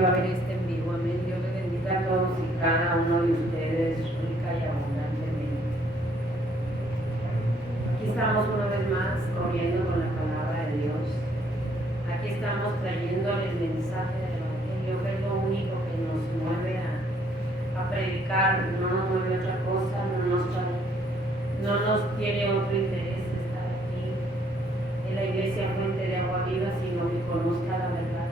va a ver este en vivo. Amén. Dios les bendiga a todos y cada uno de ustedes rica y abundantemente. Aquí estamos una vez más corriendo con la palabra de Dios. Aquí estamos trayéndole el mensaje del Evangelio, que es lo único que nos mueve a predicar. No nos mueve otra cosa, no nos tiene otro interés de estar aquí en la iglesia Fuente de Agua Viva, sino que conozca la verdad.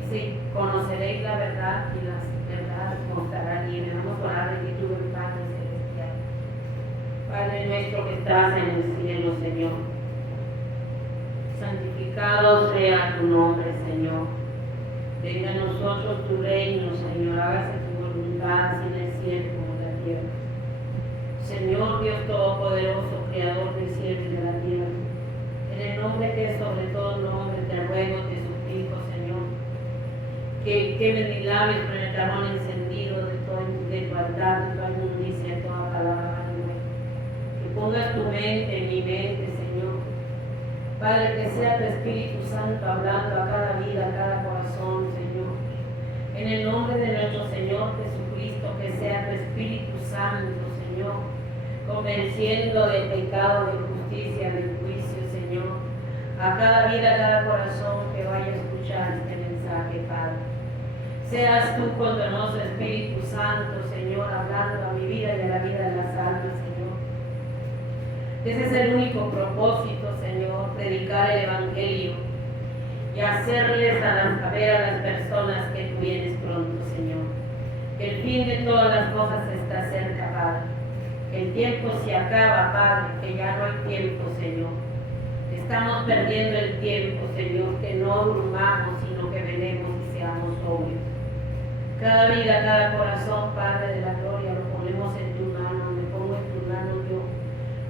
Dice, conoceréis la verdad y la verdad mostrará libre. Vamos a orar de ti, tu Padre Celestial. Padre nuestro que estás en el cielo, Señor. Santificado sea tu nombre, Señor. Venga a nosotros tu reino, Señor. Hágase tu voluntad, así en el cielo como en la tierra. Señor Dios Todopoderoso, Creador del cielo y de la tierra, en el nombre que es sobre todo nombre, te ruego, te suplico, Señor, que quemen mis labios con el carbón encendido de tu altar, de tu inmundicia, de toda palabra nueva. Que pongas tu mente en mi mente, Señor. Padre, que sea tu Espíritu Santo hablando a cada vida, a cada corazón, Señor. En el nombre de nuestro Señor Jesucristo, que sea tu Espíritu Santo, Señor, convenciendo de pecado, de justicia, de juicio, Señor, a cada vida, a cada corazón que vaya a escuchar este mensaje, Padre. Seas tú con tu hermoso Espíritu Santo, Señor, hablando a mi vida y a la vida de las almas, Señor. Ese es el único propósito, Señor, predicar el Evangelio y hacerles saber a las personas que tú vienes pronto, Señor. Que el fin de todas las cosas está cerca, Padre. Que el tiempo se acaba, Padre, que ya no hay tiempo, Señor. Estamos perdiendo el tiempo, Señor, que no durmamos, sino que velemos y seamos sobrios. Cada vida, cada corazón, Padre de la gloria, lo ponemos en tus manos, me pongo en tus manos yo.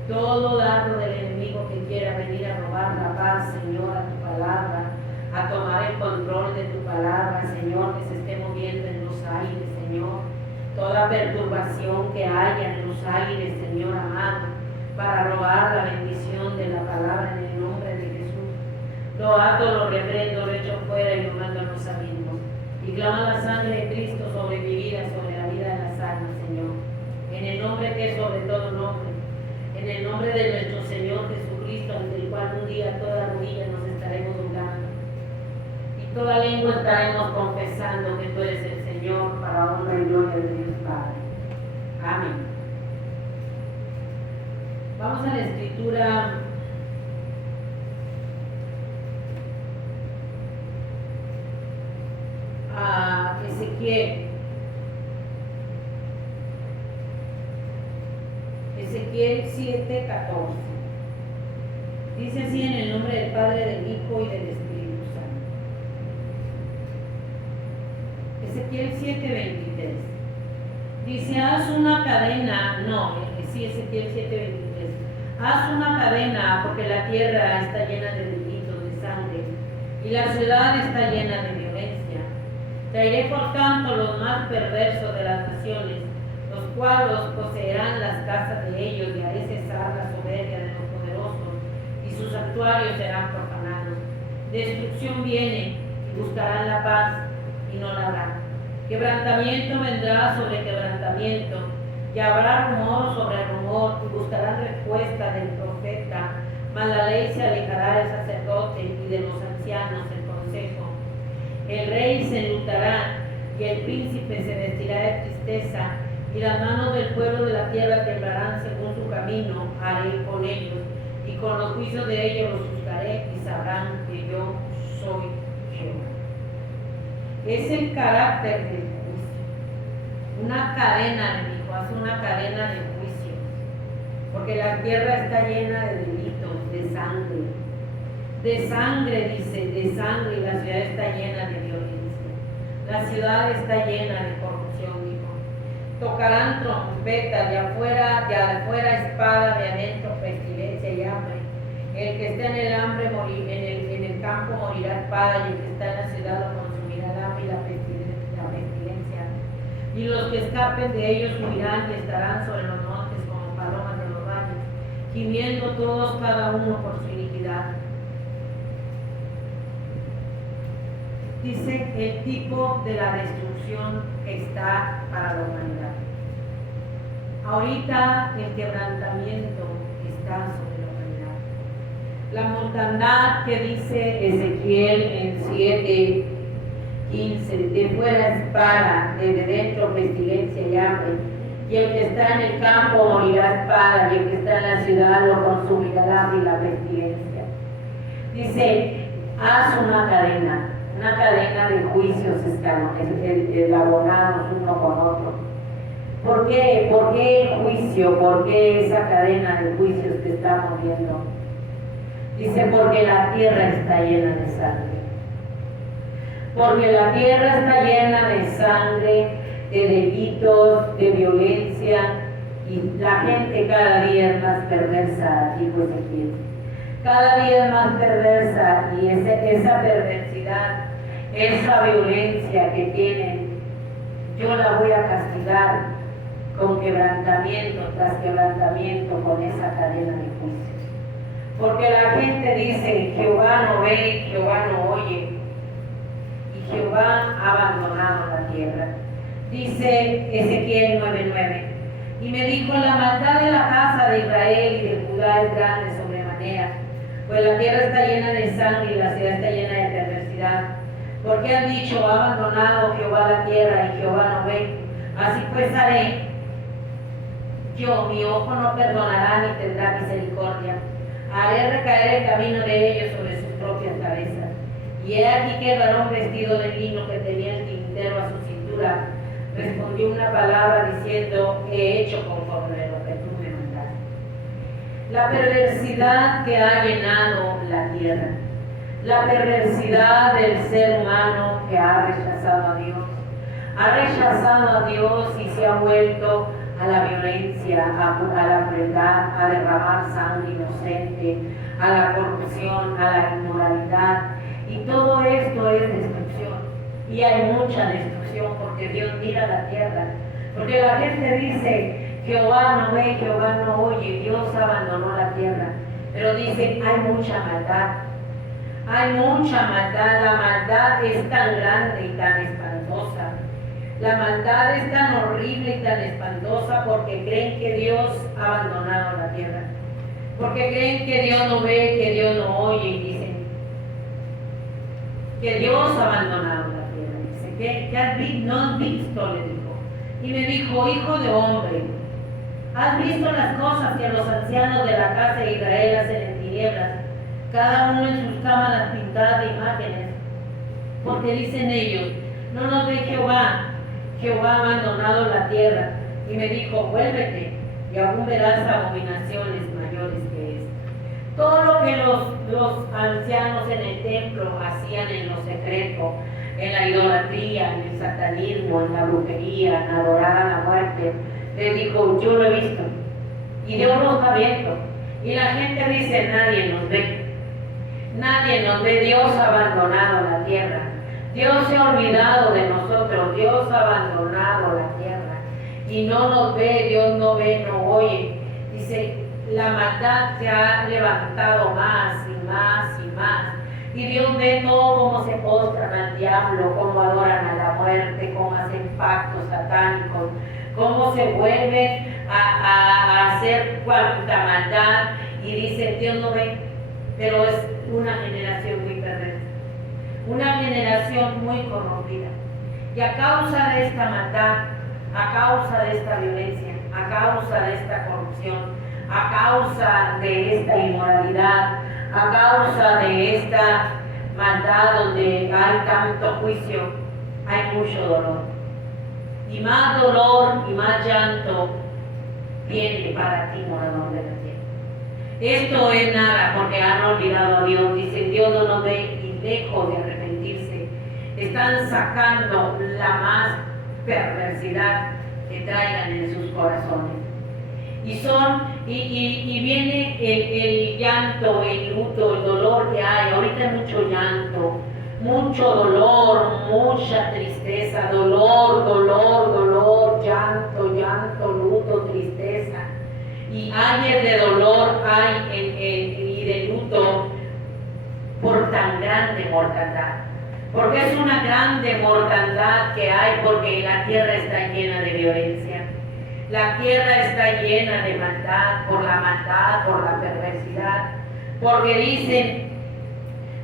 Todo dardo del enemigo que quiera venir a robar la paz, Señor, a tu palabra, a tomar el control de tu palabra, Señor, que se esté moviendo en los aires, Señor. Toda perturbación que haya en los aires, Señor amado, para robar la bendición de la palabra en el nombre de Jesús. Lo ato, lo reprendo, lo echo fuera y lo mando a los abismos. Y clama la sangre de Cristo sobre mi vida, sobre la vida de las almas, Señor. En el nombre que es sobre todo nombre. En el nombre de nuestro Señor Jesucristo, ante el cual un día toda rodilla nos estaremos doblando. Y toda lengua estaremos confesando que tú eres el Señor, para honra y gloria de Dios Padre. Amén. Vamos a la escritura a Ezequiel. Ezequiel 7:14. Dice así en el nombre del Padre, del Hijo y del Espíritu Santo. Ezequiel 7:23. Dice, haz una cadena, sí, Ezequiel 7:23. Haz una cadena porque la tierra está llena de delitos, de sangre, y la ciudad está llena de violencia. Traeré por tanto los más perversos de las naciones, los cuales poseerán las casas de ellos, y haré cesar la soberbia de los poderosos, y sus actuarios serán profanados. Destrucción viene, y buscarán la paz, y no la habrá. Quebrantamiento vendrá sobre quebrantamiento, y habrá rumor sobre rumor, y buscarán respuesta del profeta, mas la ley se alejará del sacerdote y de los ancianos el consejo. El rey se enlutará, y el príncipe se vestirá de tristeza, y las manos del pueblo de la tierra temblarán según su camino, haré con ellos, y con los juicios de ellos los juzgaré, y sabrán que yo soy Jehová. Es el carácter del juicio. Una cadena, le dijo, haz una cadena de juicios, porque la tierra está llena de delitos, de sangre. De sangre, dice, de sangre, y la ciudad está llena de violencia. La ciudad está llena de corrupción, dijo. Tocarán trompeta, de afuera espada, de adentro pestilencia y hambre. El que está en el hambre en el campo morirá espada, y el que está en la ciudad lo consumirá el hambre y la pestilencia. Y los que escapen de ellos huirán y estarán sobre los montes como palomas de los valles, gimiendo todos cada uno por su iniquidad. dice el tipo de la destrucción que está para la humanidad. Ahorita el quebrantamiento está sobre la humanidad. La mortandad que dice Ezequiel en 7:15, de fuera espada, de dentro pestilencia y hambre, y el que está en el campo morirá espada, y el que está en la ciudad lo consumirá el hambre y la pestilencia. Dice, haz una cadena de juicios elaborados uno con otro. ¿Por qué? ¿Por qué el juicio? ¿Por qué esa cadena de juicios que estamos viendo? Dice, porque la tierra está llena de sangre. Porque la tierra está llena de sangre, de delitos, de violencia, y la gente cada día es más perversa, dijo Ezequiel. Cada día es más perversa, y esa perversidad, esa violencia que tienen, yo la voy a castigar con quebrantamiento tras quebrantamiento, con esa cadena de juicios. Porque la gente dice, Jehová no ve, Jehová no oye, y Jehová ha abandonado la tierra. Dice Ezequiel 9:9, y me dijo, la maldad de la casa de Israel y de Judá es grande sobremanera, pues la tierra está llena de sangre y la ciudad está llena de perversidad. Porque han dicho, ha abandonado Jehová la tierra y Jehová no ve. Así pues haré yo, mi ojo no perdonará ni tendrá misericordia. Haré recaer el camino de ellos sobre sus propias cabezas. Y he aquí que el varón vestido de lino que tenía el tintero a su cintura respondió una palabra diciendo, he hecho conforme a lo que tú me mandaste. La perversidad que ha llenado la tierra, la perversidad del ser humano que ha rechazado a Dios y se ha vuelto a la violencia, a la crueldad, a derramar sangre inocente, a la corrupción, a la inmoralidad, y todo esto es destrucción, y hay mucha destrucción porque Dios mira la tierra, porque la gente dice, Jehová no ve, Jehová no oye, Dios abandonó la tierra, pero dice, hay mucha maldad, la maldad es tan grande y tan espantosa. La maldad es tan horrible y tan espantosa porque creen que Dios ha abandonado la tierra. Porque creen que Dios no ve, que Dios no oye, y dicen que Dios ha abandonado la tierra. Dice, no has visto, le dijo. Y me dijo, hijo de hombre, ¿has visto las cosas que los ancianos de la casa de Israel hacen en tinieblas? Cada uno en sus cámaras pintadas de imágenes. Porque dicen ellos, no nos ve Jehová ha abandonado la tierra. Y me dijo, vuélvete, y aún verás abominaciones mayores que esta. Todo lo que los ancianos en el templo hacían en lo secreto, en la idolatría, en el satanismo, en la brujería, en adorar a la muerte, le dijo, yo lo he visto, y Dios lo está viendo. Y la gente dice, nadie nos ve, Dios ha abandonado la tierra. Dios se ha olvidado de nosotros, Dios ha abandonado la tierra y no nos ve, Dios no ve, no oye. Dice, la maldad se ha levantado más y más y más. Y Dios ve todo cómo se postran al diablo, cómo adoran a la muerte, cómo hacen pactos satánicos, cómo se vuelven a hacer cuanta maldad. Y dice, Dios no ve, pero es una generación muy perversa. Una generación muy corrompida. Y a causa de esta maldad, a causa de esta violencia, a causa de esta corrupción, a causa de esta inmoralidad, a causa de esta maldad donde hay tanto juicio, hay mucho dolor. Y más dolor y más llanto viene para ti, morador de la tierra. Esto es nada porque han olvidado a Dios. Dicen, Dios no nos ve, y lejos de arrepentirse, están sacando la más perversidad que traigan en sus corazones. Y viene el llanto, el luto, el dolor que hay. Ahorita hay mucho llanto, mucho dolor, mucha tristeza, dolor, llanto, luto, tristeza. Y años de dolor hay y de luto por tan grande mortandad. porque es una grande mortandad que hay, porque la tierra está llena de violencia. La tierra está llena de maldad, por la perversidad, porque dicen,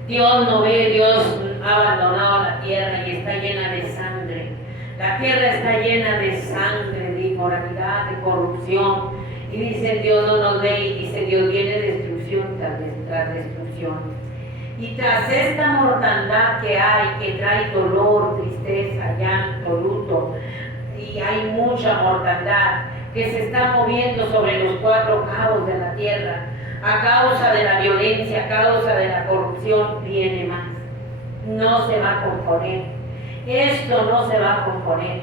Dios no ve, Dios ha abandonado la tierra y está llena de sangre. La tierra está llena de sangre, de inmoralidad, de corrupción. Y dice, Dios no nos ve, y dice, Dios viene destrucción tras destrucción. Y tras esta mortandad que hay, que trae dolor, tristeza, llanto, luto, y hay mucha mortandad que se está moviendo sobre los cuatro cabos de la tierra, a causa de la violencia, a causa de la corrupción, viene más. No se va a componer. Esto no se va a componer.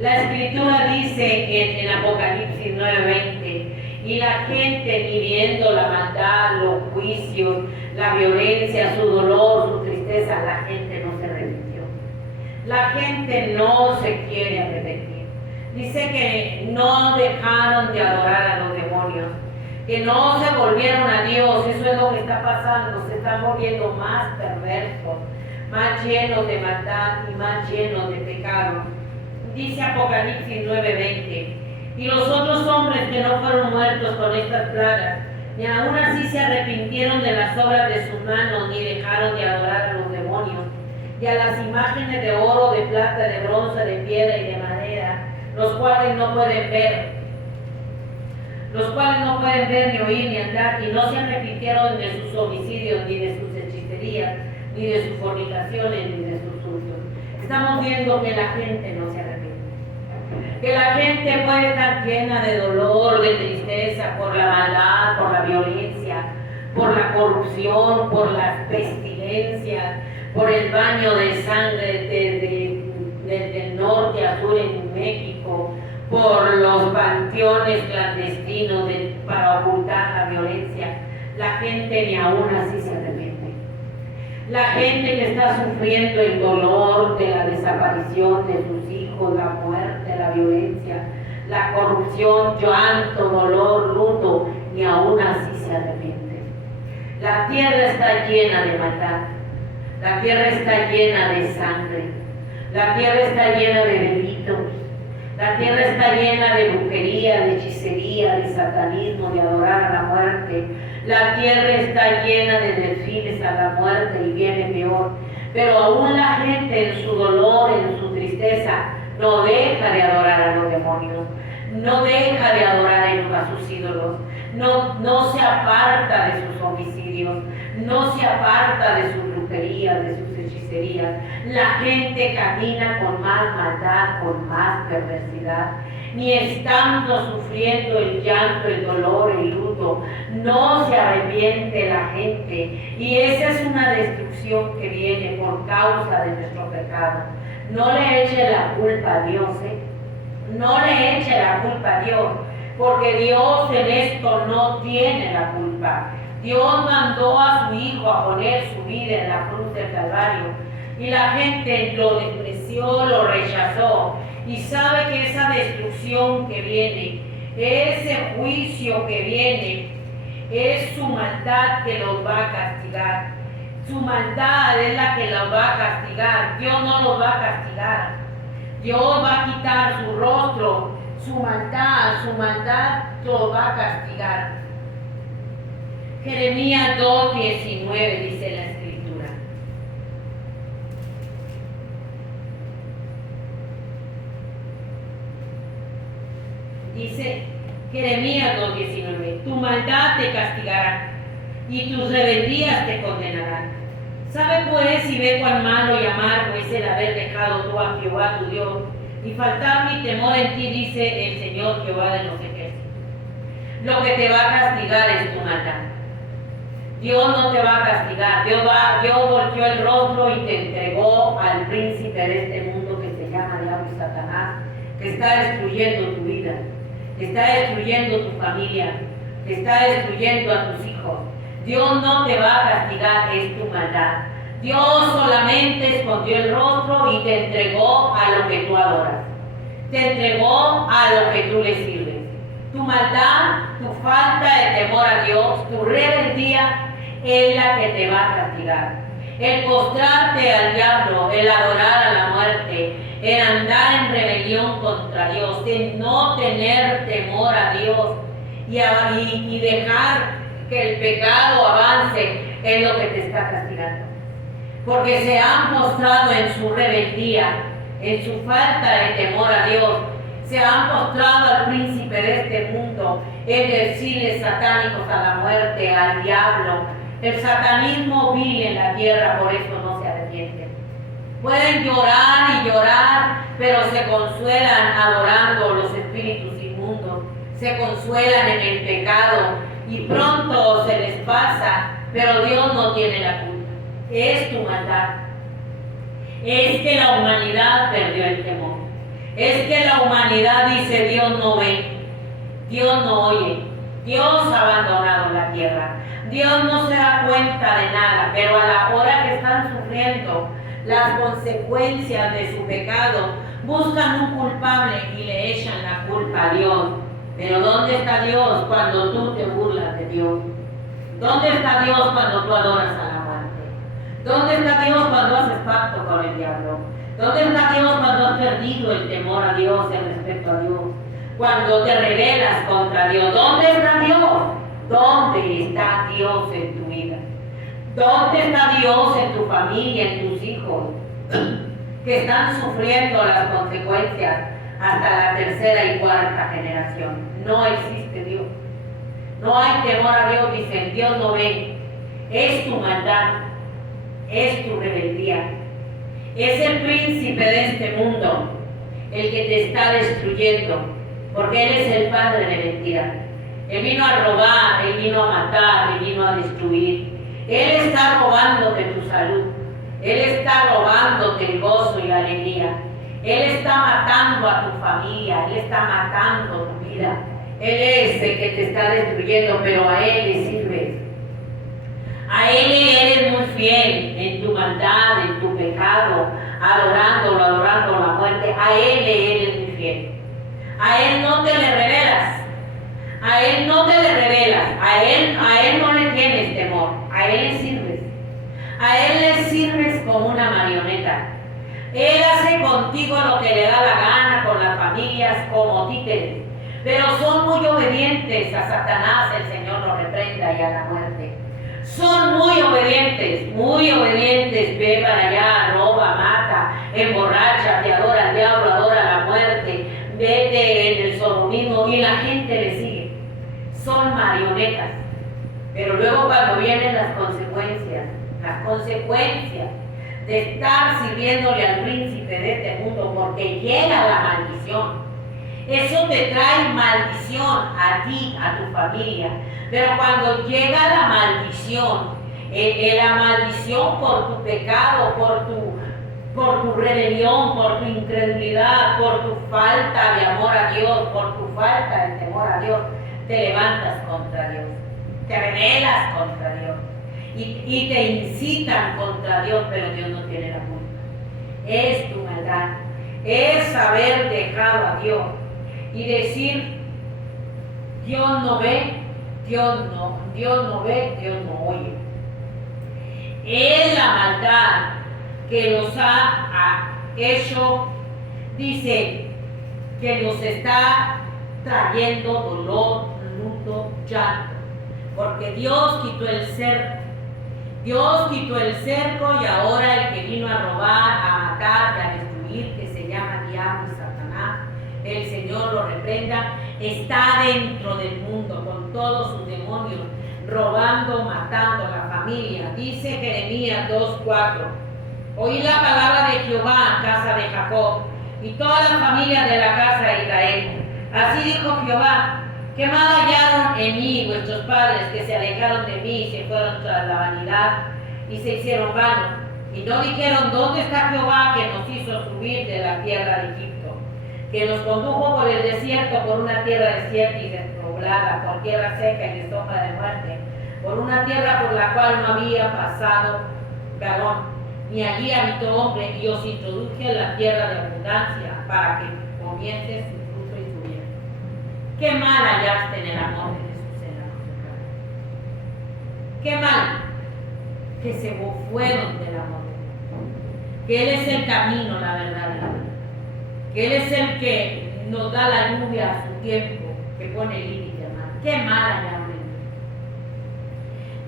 La Escritura dice en Apocalipsis 9:20, y la gente viviendo la maldad, los juicios, la violencia, su dolor, su tristeza, la gente no se arrepintió. La gente no se quiere arrepentir. Dice que no dejaron de adorar a los demonios, que no se volvieron a Dios. Eso es lo que está pasando. Se están volviendo más perversos, más llenos de maldad y más llenos de pecado. Dice Apocalipsis 9:20, y los otros hombres que no fueron muertos con estas plagas, ni aún así se arrepintieron de las obras de sus manos, ni dejaron de adorar a los demonios, y a las imágenes de oro, de plata, de bronce, de piedra y de madera, los cuales no pueden ver ni oír ni andar, y no se arrepintieron de sus homicidios, ni de sus hechicerías, ni de sus fornicaciones, ni de sus hurtos. Estamos viendo que la gente no se arrepiente. Que la gente puede estar llena de dolor, de tristeza, por la maldad, por la violencia, por la corrupción, por las pestilencias, por el baño de sangre desde el norte a sur en México, por los panteones clandestinos para ocultar la violencia. La gente ni aún así se arrepiente. La gente que está sufriendo el dolor de la desaparición de sus hijos, la muerte, la violencia, la corrupción, llanto, dolor, luto, ni aún así se arrepiente. La tierra está llena de maldad, la tierra está llena de sangre, la tierra está llena de delitos, la tierra está llena de brujería, de hechicería, de satanismo, de adorar a la muerte. La tierra está llena de desfiles a la muerte y viene peor. Pero aún la gente en su dolor, en su tristeza, no deja de adorar a los demonios, no deja de adorar a sus ídolos, no se aparta de sus homicidios, no se aparta de sus brujerías, de sus hechicerías. La gente camina con más maldad, con más perversidad, ni estando sufriendo el llanto, el dolor, el luto, no se arrepiente la gente. Y esa es una destrucción que viene por causa de nuestro pecado. No le eche la culpa a Dios, no le eche la culpa a Dios, porque Dios en esto no tiene la culpa. Dios mandó a su Hijo a poner su vida en la cruz del Calvario, y la gente lo despreció, lo rechazó, y sabe que esa destrucción que viene, ese juicio que viene, es su maldad que los va a castigar. Su maldad es la que los va a castigar. Dios no los va a castigar. Dios va a quitar su rostro, su maldad los va a castigar. Jeremías 2:19 dice la Escritura. Dice Jeremías 2:19, tu maldad te castigará y tus rebeldías te condenarán. Sabe pues y ve cuán malo y amargo es el haber dejado tú a Jehová tu Dios y faltar mi temor en ti, dice el Señor Jehová de los ejércitos. Lo que te va a castigar es tu maldad. Dios no te va a castigar. Dios volteó el rostro y te entregó al príncipe de este mundo que se llama Diablo y Satanás, que está destruyendo tu vida, que está destruyendo tu familia, que está destruyendo a tus hijos. Dios no te va a castigar, es tu maldad. Dios solamente escondió el rostro y te entregó a lo que tú adoras. Te entregó a lo que tú le sirves. Tu maldad, tu falta de temor a Dios, tu rebeldía es la que te va a castigar. el postrarte al diablo, el adorar a la muerte, el andar en rebelión contra Dios, el no tener temor a Dios y dejar que el pecado avance es lo que te está castigando. Porque se han postrado en su rebeldía, en su falta de temor a Dios, se han postrado al príncipe de este mundo, en decirles satánicos a la muerte, al diablo. El satanismo vive en la tierra, por eso no se arrepienten. Pueden llorar y llorar, pero se consuelan adorando los espíritus inmundos, se consuelan en el pecado y pronto se les pasa, pero Dios no tiene la culpa. Es tu maldad. Es que la humanidad perdió el temor. Es que la humanidad dice: Dios no ve, Dios no oye, Dios ha abandonado la tierra, Dios no se da cuenta de nada, pero a la hora que están sufriendo las consecuencias de su pecado, buscan un culpable y le echan la culpa a Dios. Pero ¿dónde está Dios cuando tú te burlas de Dios? ¿Dónde está Dios cuando tú adoras a la muerte? ¿Dónde está Dios cuando haces pacto con el diablo? ¿Dónde está Dios cuando has perdido el temor a Dios, el respeto a Dios? Cuando te rebelas contra Dios, ¿dónde está Dios? ¿Dónde está Dios en tu vida? ¿Dónde está Dios en tu familia, en tus hijos, que están sufriendo las consecuencias hasta la tercera y cuarta generación? No existe Dios. No hay temor a Dios, dicen, Dios no ve. Es tu maldad, es tu rebeldía. Es el príncipe de este mundo el que te está destruyendo, porque Él es el padre de mentira. Él vino a robar, Él vino a matar, Él vino a destruir. Él está robándote tu salud, Él está robándote el gozo y la alegría. Él está matando a tu familia, Él está matando tu vida. Él es el que te está destruyendo, pero a Él le sirves. A Él eres muy fiel en tu maldad, en tu pecado, adorando la muerte. A Él eres muy fiel. A Él no te le revelas. A Él no te le revelas. A Él no le tienes temor. A Él le sirves. A Él le sirves como una marioneta. Él hace contigo lo que le da la gana, con las familias, como títeres. Pero son muy obedientes a Satanás, el Señor lo reprenda, y a la muerte. Son muy obedientes, ve para allá, roba, mata, emborracha, te adora al diablo, adora a la muerte, vete en el sodomismo y la gente le sigue. Son marionetas. Pero luego cuando vienen las consecuencias de estar sirviéndole al príncipe de este mundo, porque llega la maldición. Eso te trae maldición a ti, a tu familia. Pero cuando llega la maldición por tu pecado, por tu rebelión, por tu incredulidad, por tu falta de amor a Dios, por tu falta de temor a Dios, te levantas contra Dios, te rebelas contra Dios y te incitan contra Dios, pero Dios no tiene la culpa. Es tu maldad, es haber dejado a Dios y decir: Dios no ve, Dios no ve, Dios no oye. Es la maldad que nos ha hecho, dice, que nos está trayendo dolor, luto, llanto. Porque Dios quitó el cerco. Dios quitó el cerco y ahora el que vino a robar, a matar y a destruir, que se llama diablo y Satanás, el Señor lo reprenda, está dentro del mundo con todos sus demonios, robando, matando a la familia. Dice Jeremías 2:4: oí la palabra de Jehová, casa de Jacob, y toda la familia de la casa de Israel. Así dijo Jehová: ¿qué mal hallaron en mí vuestros padres, que se alejaron de mí y se fueron tras la vanidad y se hicieron vanos? Y no dijeron: ¿dónde está Jehová que nos hizo subir de la tierra de Egipto, que nos condujo por el desierto, por una tierra desierta y despoblada, por tierra seca y de sombra de muerte, por una tierra por la cual no había pasado varón, ni allí habitó hombre, y os introduje en la tierra de abundancia, para que comiese su fruto y su bien? ¿Qué mal hallaste en el amor de Jesús en la cruz? ¿Qué mal? que se fueron del amor de Dios. Que Él es el camino, la verdad y la vida. Que Él es el que nos da la lluvia a su tiempo, que pone límite, hermano. Qué mala llave.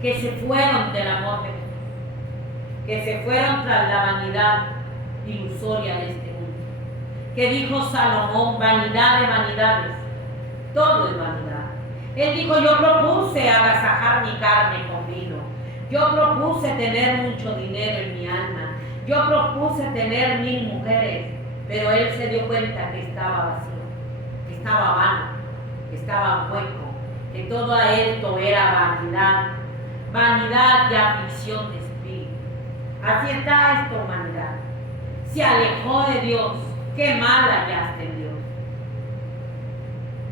Que se fueron del amor de Jesús. Que se fueron tras la vanidad ilusoria de este mundo. Que dijo Salomón, vanidad de vanidades, todo es vanidad. Él dijo, yo propuse agasajar mi carne con vino, yo propuse tener mucho dinero en mi alma, yo propuse tener 1000 mujeres, pero él se dio cuenta que estaba vacío, que estaba vano, que estaba hueco, que todo esto era vanidad, vanidad y aflicción de espíritu. Así está esta humanidad. Se alejó de Dios. Qué mal hallaste en Dios.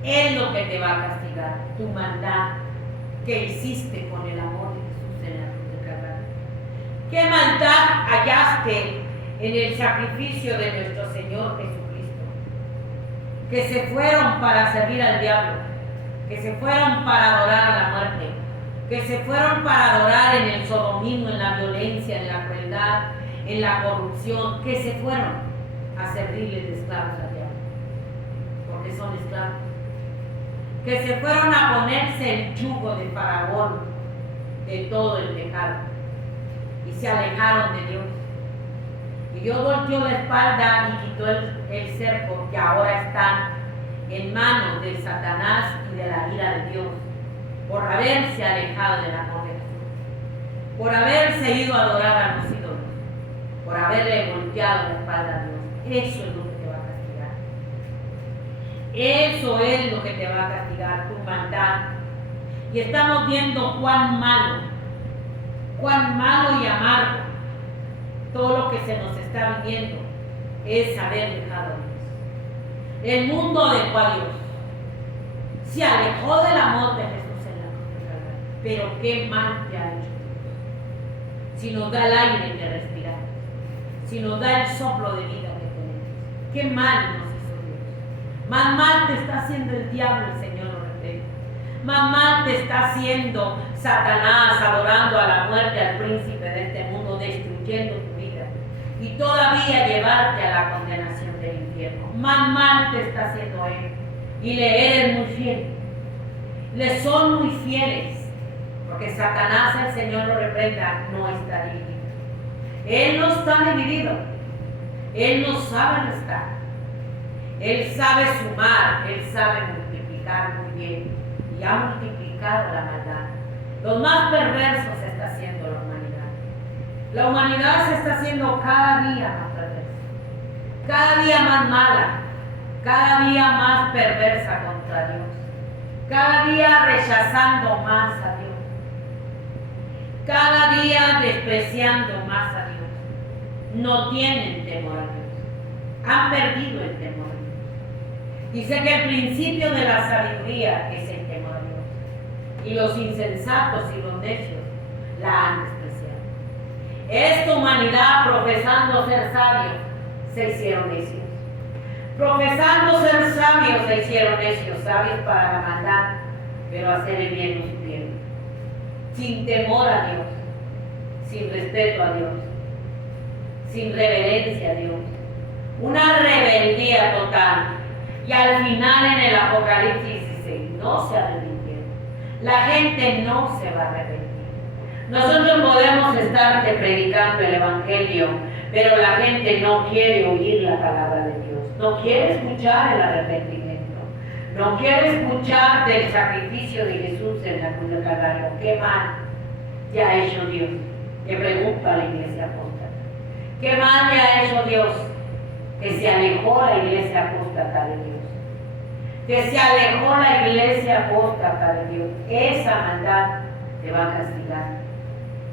Es lo que te va a castigar, tu maldad que hiciste con el amor de Jesús en la cruz de Calvario. Qué maldad hallaste en el sacrificio de nuestro Señor Jesucristo. Que se fueron para servir al diablo, que se fueron para adorar a la muerte, que se fueron para adorar en el sodomismo, en la violencia, en la crueldad, en la corrupción, que se fueron a servirle de esclavos al diablo, porque son esclavos, que se fueron a ponerse el yugo de Faraón, de todo el pecado, y se alejaron de Dios. Y Dios volteó la espalda y quitó el cerco que ahora está en manos de Satanás y de la ira de Dios, por haberse alejado del amor de Jesús, por haberse ido a adorar a los ídolos, por haberle volteado la espalda a Dios. Eso es lo que te va a castigar. Eso es lo que te va a castigar, tu maldad. Y estamos viendo cuán malo y amargo todo lo que se nos está viviendo es haber dejado a Dios. El mundo dejó a Dios. Se alejó del amor de Jesús en la cruz de Calvario. Pero qué mal te ha hecho Dios. Si nos da el aire que respiramos, si nos da el soplo de vida que tenemos, qué mal nos hizo Dios. Más mal te está haciendo el diablo, el Señor lo repite. Más mal te está haciendo Satanás adorando a la muerte, al príncipe de este mundo, destruyendo tu vida y todavía llevarte a la condenación del infierno. Más mal te está haciendo él. Y le eres muy fiel, le son muy fieles, porque Satanás, el Señor lo reprenda, no está dividido. Él no está dividido, él no sabe restar, él sabe sumar, él sabe multiplicar muy bien, y ha multiplicado la maldad. Lo más perverso se está haciendo la humanidad. La humanidad se está haciendo cada día más perversa, cada día más mala, cada día más perversa contra Dios, cada día rechazando más a Dios, cada día despreciando más a Dios. No tienen temor a Dios, han perdido el temor a Dios. Dice que el principio de la sabiduría es el temor a Dios, y los insensatos y los necios la han despreciado. Esta humanidad, profesando ser sabios, se hicieron necios. Profesando ser sabios, se hicieron necios, sabios para la maldad, pero hacer el bien no supieron. Sin temor a Dios, sin respeto a Dios, sin reverencia a Dios. Una rebeldía total. Y al final en el Apocalipsis dice, no se arrepintieron. La gente no se va a arrepentir. Nosotros podemos estar predicando el Evangelio, pero la gente no quiere oír la palabra de Dios. No quiere escuchar el arrepentimiento. No quiere escuchar del sacrificio de Jesús en la cruz del Calvario. Qué mal te ha hecho Dios. Le pregunta a la iglesia apóstata. Qué mal te ha hecho Dios que se alejó la iglesia apóstata de Dios. Que se alejó la iglesia apóstata de Dios. Esa maldad te va a castigar.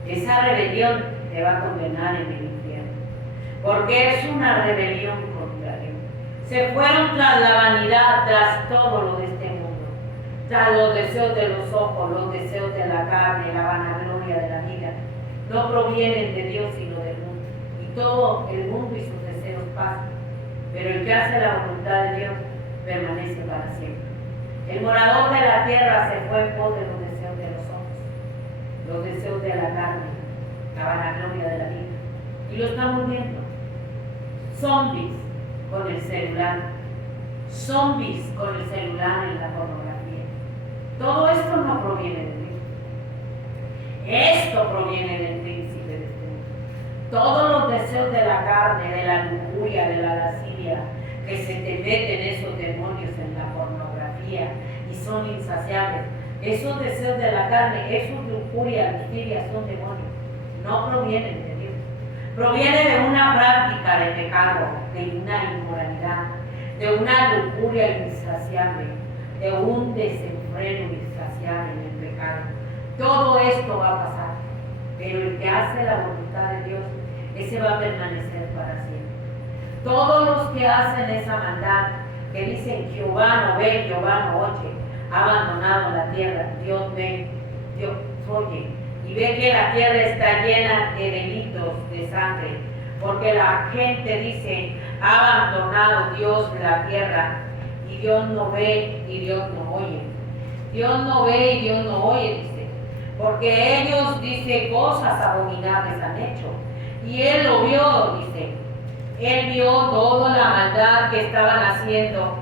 Esa rebelión te va a condenar en el infierno. Porque es una rebelión contra Dios. Se fueron tras la vanidad, tras todo lo de este mundo, tras los deseos de los ojos, los deseos de la carne, la vanagloria de la vida. No provienen de Dios sino del mundo. Y todo el mundo y sus deseos pasan. Pero el que hace la voluntad de Dios permanece para siempre. El morador de la tierra se fue en pos de los deseos de los ojos, los deseos de la carne, la vanagloria de la vida. Y lo estamos viendo. Zombies con el celular. Zombies con el celular en la pornografía. Todo esto no proviene de Dios. Esto proviene del príncipe de este mundo. Todos los deseos de la carne, de la lujuria, de la lascivia, que se te meten esos demonios en la pornografía y son insaciables. Esos deseos de la carne, esos lujuria, lascivia, son demonios. No provienen de Dios. Proviene de una práctica de pecado, de una inmoralidad, de una lujuria insaciable, de un desenfreno insaciable en el pecado. Todo esto va a pasar, pero el que hace la voluntad de Dios, ese va a permanecer para siempre. Todos los que hacen esa maldad, que dicen Jehová no ve, Jehová no oye, ha abandonado la tierra, Dios ve, Dios oye, y ve que la tierra está llena de delitos, de sangre, porque la gente dice, ha abandonado Dios la tierra, y Dios no ve y Dios no oye. Dios no ve y Dios no oye, dice, porque ellos, dice, cosas abominables han hecho, y Él lo vio, dice, Él vio toda la maldad que estaban haciendo,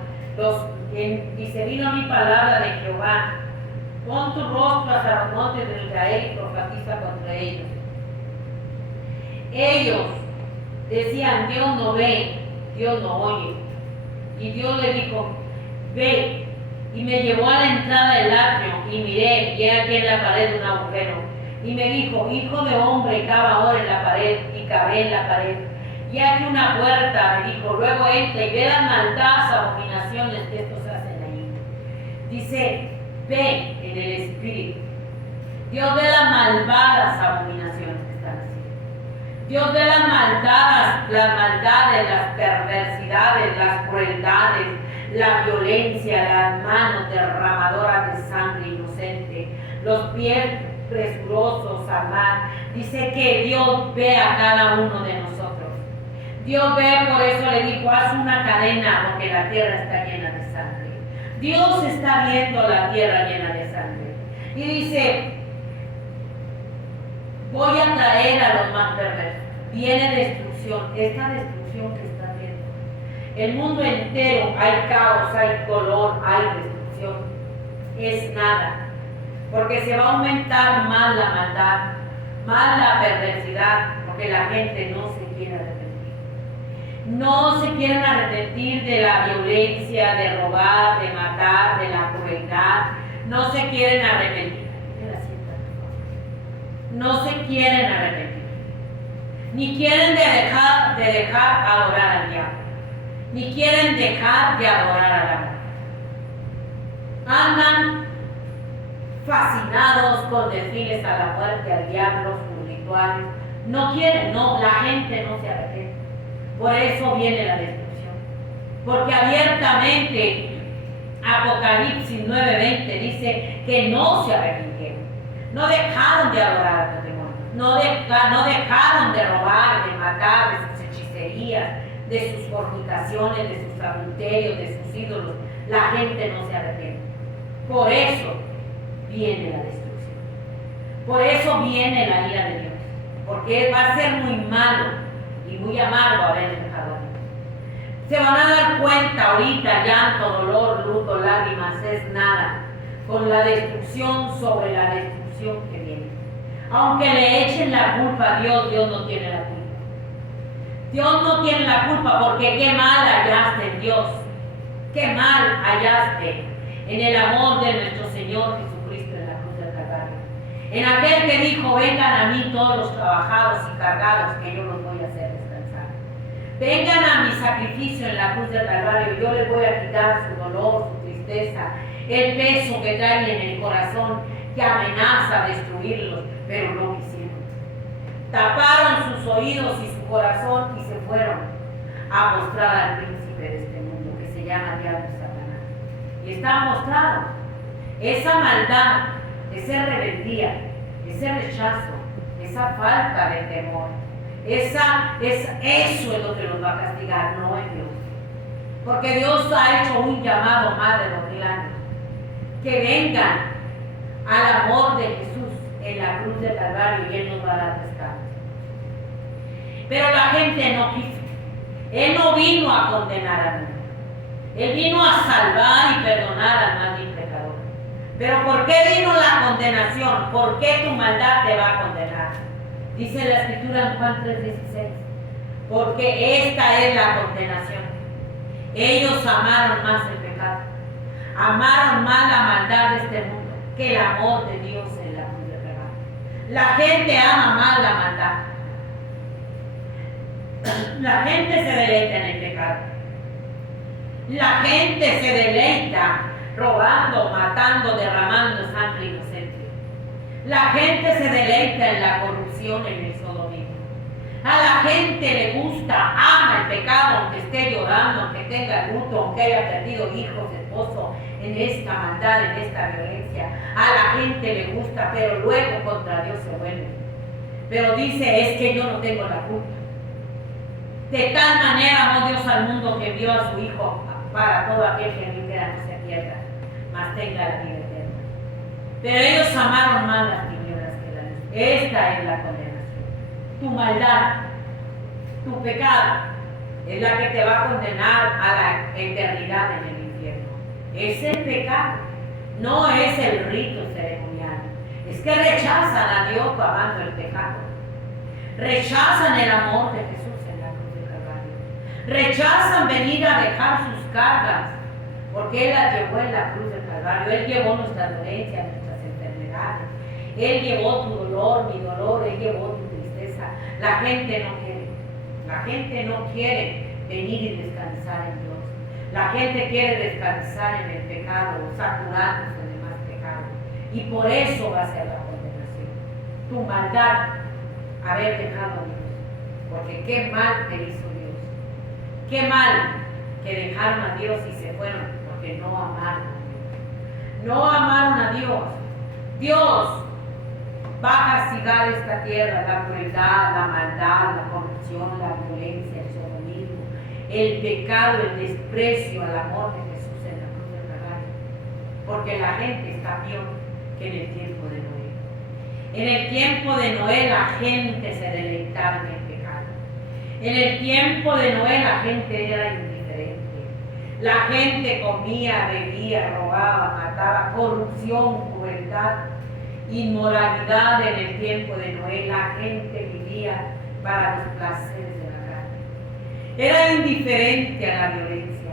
dice, vino mi palabra de Jehová, pon tu rostro hacia los montes de Israel y profetiza contra ellos. Ellos decían, Dios no ve, Dios no oye. Y Dios le dijo, ve. Y me llevó a la entrada del atrio y miré, y he aquí en la pared un agujero. Y me dijo, hijo de hombre, cava ahora en la pared, y cavé en la pared. Y aquí una puerta, me dijo, luego entra y ve las maldades, abominaciones que estos hacen allí. Dice, ve en el espíritu. Dios ve las malvadas abominaciones que están haciendo. Dios ve las maldades, las perversidades, las crueldades, la violencia, las manos derramadoras de sangre inocente, los pies presurosos a mal. Dice que Dios ve a cada uno de nosotros. Dios ve, por eso le dijo, haz una cadena porque la tierra está llena de sangre. Dios está viendo la tierra llena de sangre. Y dice, voy a traer a los más perversos. Viene destrucción, esta destrucción que está viendo. El mundo entero hay caos, hay color, hay destrucción. Es nada. Porque se va a aumentar más la maldad, más la perversidad, porque la gente no se quiere arrepentir. No se quieren arrepentir de la violencia, de robar, de matar, de la crueldad. No se quieren arrepentir. No se quieren arrepentir. Ni quieren dejar adorar al diablo. Ni quieren dejar de adorar al amor. Andan fascinados con desfiles a la muerte, al diablo, sus rituales. No quieren, no, la gente no se arrepiente. Por eso viene la destrucción. Porque abiertamente Apocalipsis 9:20 dice que no se arrepintieron. No dejaron de adorar a los demonios. No dejaron de robar, de matar, de sus hechicerías, de sus fornicaciones, de sus adulterios, de sus ídolos. La gente no se arrepiente. Por eso viene la destrucción. Por eso viene la ira de Dios. Porque va a ser muy malo y muy amargo haber dejado a Dios. Se van a dar cuenta ahorita, llanto, dolor, luto, lágrimas, es nada. Con la destrucción sobre la destrucción que viene. Aunque le echen la culpa a Dios, Dios no tiene la culpa. Dios no tiene la culpa porque qué mal hallaste en Dios. Qué mal hallaste en el amor de nuestro Señor Jesucristo en la cruz del Calvario. En aquel que dijo, vengan a mí todos los trabajados y cargados, que yo los voy a hacer descansar. Vengan a mi sacrificio en la cruz del Calvario, yo les voy a quitar su dolor, su tristeza, el peso que traen en el corazón, que amenaza destruirlos, pero no quisieron. Taparon sus oídos y su corazón y se fueron a mostrar al príncipe de este mundo, que se llama Diablo y Satanás. Y está mostrado esa maldad, esa rebeldía, ese rechazo, esa falta de temor. Eso es lo que los va a castigar, no es Dios. Porque Dios ha hecho un llamado más de 2000 años. Que vengan al amor de Jesús en la cruz del Calvario y Él nos va a dar descanso. realmente no quiso. Él no vino a condenar al mundo. Él vino a salvar y perdonar al más vil pecador. Pero ¿por qué vino la condenación? ¿Por qué tu maldad te va a condenar? Dice la Escritura en Juan 3:16. Porque esta es la condenación. Ellos amaron más el pecado. Amaron más la maldad de este mundo que el amor de Dios en la cruz del Calvario. La gente ama más la maldad. La gente se deleita en el pecado. La gente se deleita robando, matando, derramando sangre inocente. La gente se deleita en la corrupción, en el sodomismo. A la gente le gusta, ama el pecado, aunque esté llorando, aunque tenga luto, aunque haya perdido hijos, esposo, en esta maldad, en esta violencia. A la gente le gusta, pero luego contra Dios se vuelve. Pero dice, es que yo no tengo la culpa. De tal manera amó Dios al mundo que envió a su Hijo para todo aquel que en vida no se pierda, mas tenga la vida eterna. Pero ellos amaron más las tinieblas que la luz. Esta es la condenación. Tu maldad, tu pecado, es la que te va a condenar a la eternidad en el infierno. Es el pecado, no es el rito ceremonial. Es que rechazan a Dios pagando el pecado. Rechazan el amor de Jesús en la cruz del Calvario. Rechazan venir a dejar sus cargas, porque Él las llevó en la cruz del Calvario. Él llevó nuestras dolencias, nuestras enfermedades. Él llevó tu dolor, mi dolor, Él llevó tu tristeza. La gente no quiere. La gente no quiere venir y descansar en Dios. La gente quiere descansar en el pecado, saturándose de más pecado. Y por eso va a ser la condenación. Tu maldad, haber dejado a Dios. Porque qué mal te hizo Dios. Qué mal que dejaron a Dios y se fueron, porque no amaron a Dios. No amaron a Dios. Dios va a castigar esta tierra, la crueldad, la maldad, la corrupción, la violencia, el sodomismo, el pecado, el desprecio al amor de Jesús en la cruz del Calvario. Porque la gente está peor que en el tiempo de Noé. En el tiempo de Noé la gente se deleitaba en el pecado. En el tiempo de Noé la gente era indiferente. La gente comía, bebía, robaba, mataba, corrupción, crueldad, inmoralidad. En el tiempo de Noé la gente vivía para los placeres de la carne. Era indiferente a la violencia.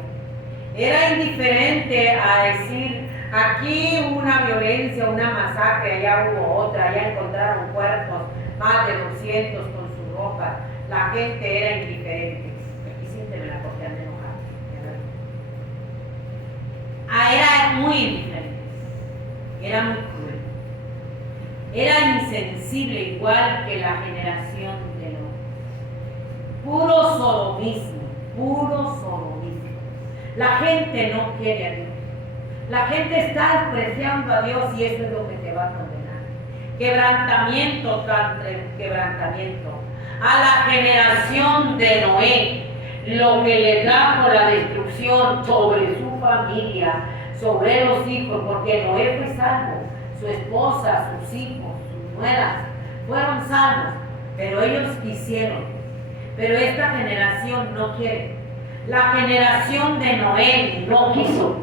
Era indiferente a decir, aquí hubo una violencia, una masacre, allá hubo otra, allá encontraron cuerpos, más de 200 con su ropa. La gente era indiferente. Aquí siénteme la porque anda enojada. Era muy indiferente. Era muy cruel. Era insensible igual que la generación de Noé. Puro sodomismo, puro sodomismo. La gente no quiere a Dios. La gente está despreciando a Dios y eso es lo que te va a condenar. Quebrantamiento tras quebrantamiento. A la generación de Noé, lo que le trajo la destrucción sobre su familia, sobre los hijos, porque Noé fue salvo, su esposa, sus hijos, sus nueras, fueron salvos, pero ellos quisieron. Pero esta generación no quiere. La generación de Noé no quiso.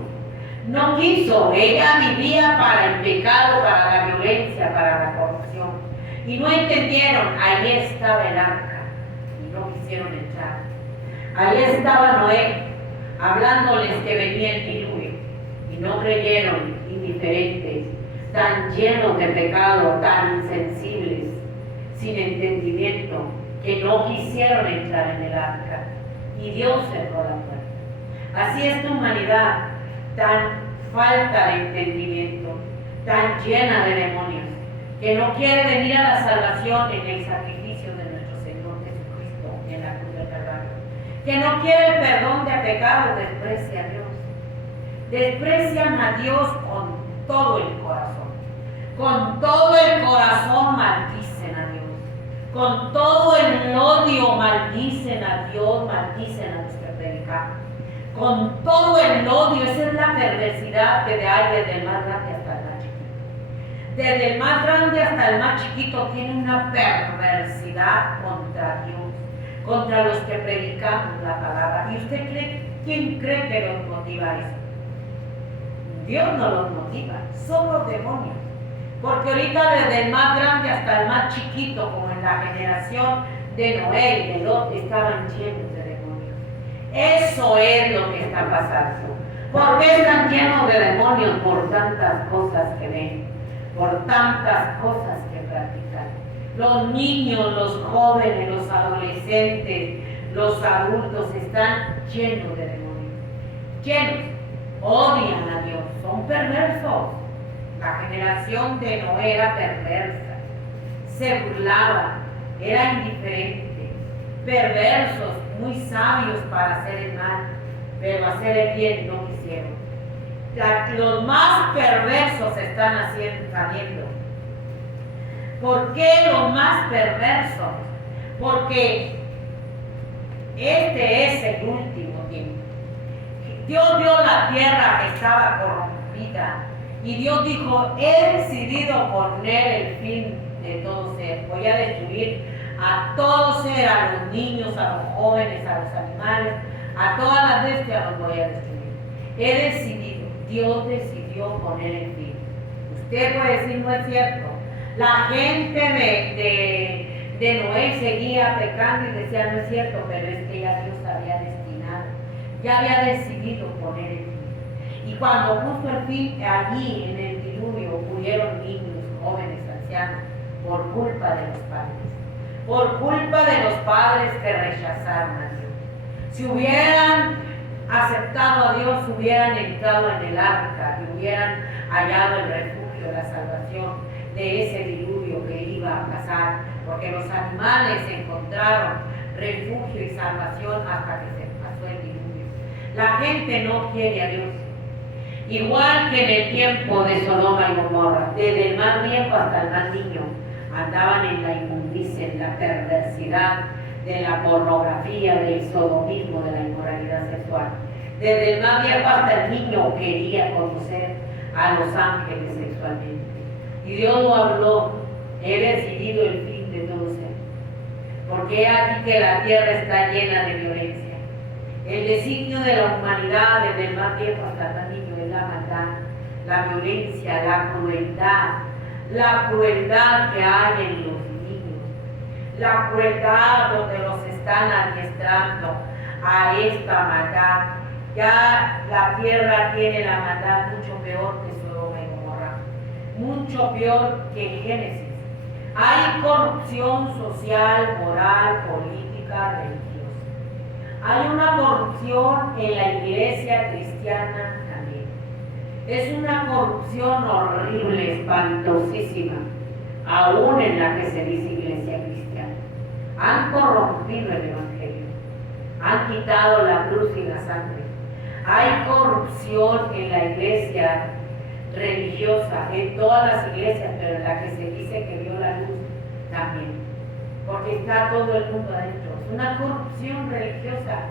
No quiso, ella vivía para el pecado, para la violencia, para la corrupción. Y no entendieron, ahí estaba el arca, y no quisieron entrar. Ahí estaba Noé, hablándoles que venía el diluvio, y no creyeron, indiferentes, tan llenos de pecado, tan insensibles, sin entendimiento, que no quisieron entrar en el arca. Y Dios cerró la puerta. Así es tu humanidad, tan falta de entendimiento, tan llena de demonios, que no quiere venir a la salvación en el sacrificio de nuestro Señor Jesucristo en la cruz del Calvario, que no quiere el perdón de pecados, desprecia a Dios. Desprecian a Dios con todo el corazón. Con todo el corazón maldicen a Dios. Con todo el odio maldicen a Dios, maldicen a los que predican. Con todo el odio, esa es la perversidad que hay desde el más grande hasta el más chiquito. Desde el más grande hasta el más chiquito tiene una perversidad contra Dios, contra los que predicamos la palabra. ¿Y usted quién cree que los motiva eso? Dios no los motiva, son los demonios. Porque ahorita desde el más grande hasta el más chiquito, como en la generación de Noé y de Lot, estaban llenos de demonios. Eso es lo que está pasando. ¿Por qué están llenos de demonios? Por tantas cosas que ven, por tantas cosas que practican. Los niños, los jóvenes, los adolescentes, los adultos están llenos de demonios. Llenos. Odian a Dios, son perversos. La generación de Noé era perversa, se burlaban, era indiferente, perversos, muy sabios para hacer el mal, pero hacer el bien no quisieron. Los más perversos están saliendo. ¿Por qué los más perversos? Porque este es el último tiempo. Dios vio la tierra que estaba corrompida y Dios dijo, he decidido poner el fin de todo ser. Voy a destruir a todo ser, a los niños, a los jóvenes, a los animales, a todas las bestias los voy a destruir. He decidido, Dios decidió poner el fin. Usted puede decir, no es cierto. La gente de Noé seguía pecando y decía, no es cierto, pero es que ya Dios había destinado, ya había decidido poner el fin. Y cuando puso el fin, allí en el diluvio murieron niños, jóvenes, ancianos, por culpa de los padres. Por culpa de los padres que rechazaron a Dios. Si hubieran aceptado a Dios, hubieran entrado en el arca y hubieran hallado el refugio, la salvación de ese diluvio que iba a pasar, porque los animales encontraron refugio y salvación hasta que se pasó el diluvio. La gente no quiere a Dios. Igual que en el tiempo de Sodoma y Gomorra, desde el más viejo hasta el más niño, andaban en la inmundicia, en la perversidad de la pornografía, del sodomismo, de la inmoralidad sexual. Desde el más viejo hasta el niño quería conocer a los ángeles sexualmente. Y Dios lo habló, he decidido el fin de todo ser. Porque he aquí que la tierra está llena de violencia. El designio de la humanidad, desde el más viejo hasta el más niño, es la maldad, la violencia, la crueldad que hay en los niños, la crueldad donde los están adiestrando a esta maldad. Ya la tierra tiene la maldad mucho peor que Sodoma y Gomorra, mucho peor que Génesis. Hay corrupción social, moral, política, religiosa. Hay una corrupción en la iglesia cristiana también. Es una corrupción horrible, espantosísima, aún en la que se dice iglesia cristiana. Han corrompido el evangelio, han quitado la cruz y la sangre. Hay corrupción en la iglesia religiosa, en todas las iglesias, pero en la que se dice que vio la luz también, porque está todo el mundo adentro. Es una corrupción religiosa.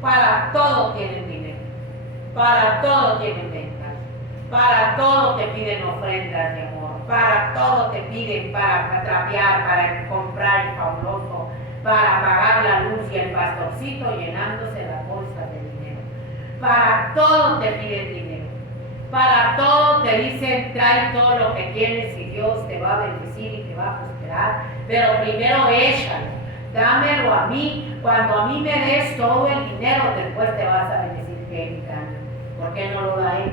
Para todo tienen dinero, para todo tienen ventas, para todo te piden ofrendas de amor, para todo te piden para trapear, para comprar el fabuloso, para pagar la luz y el pastorcito llenándose las bolsas de dinero. Para todo te piden dinero, para todo te dicen trae todo lo que tienes y Dios te va a bendecir y te va a prosperar, pero primero échalo, dámelo a mí, cuando a mí me des todo el dinero después te vas a bendecir que Él gana. ¿Por qué no lo da Él?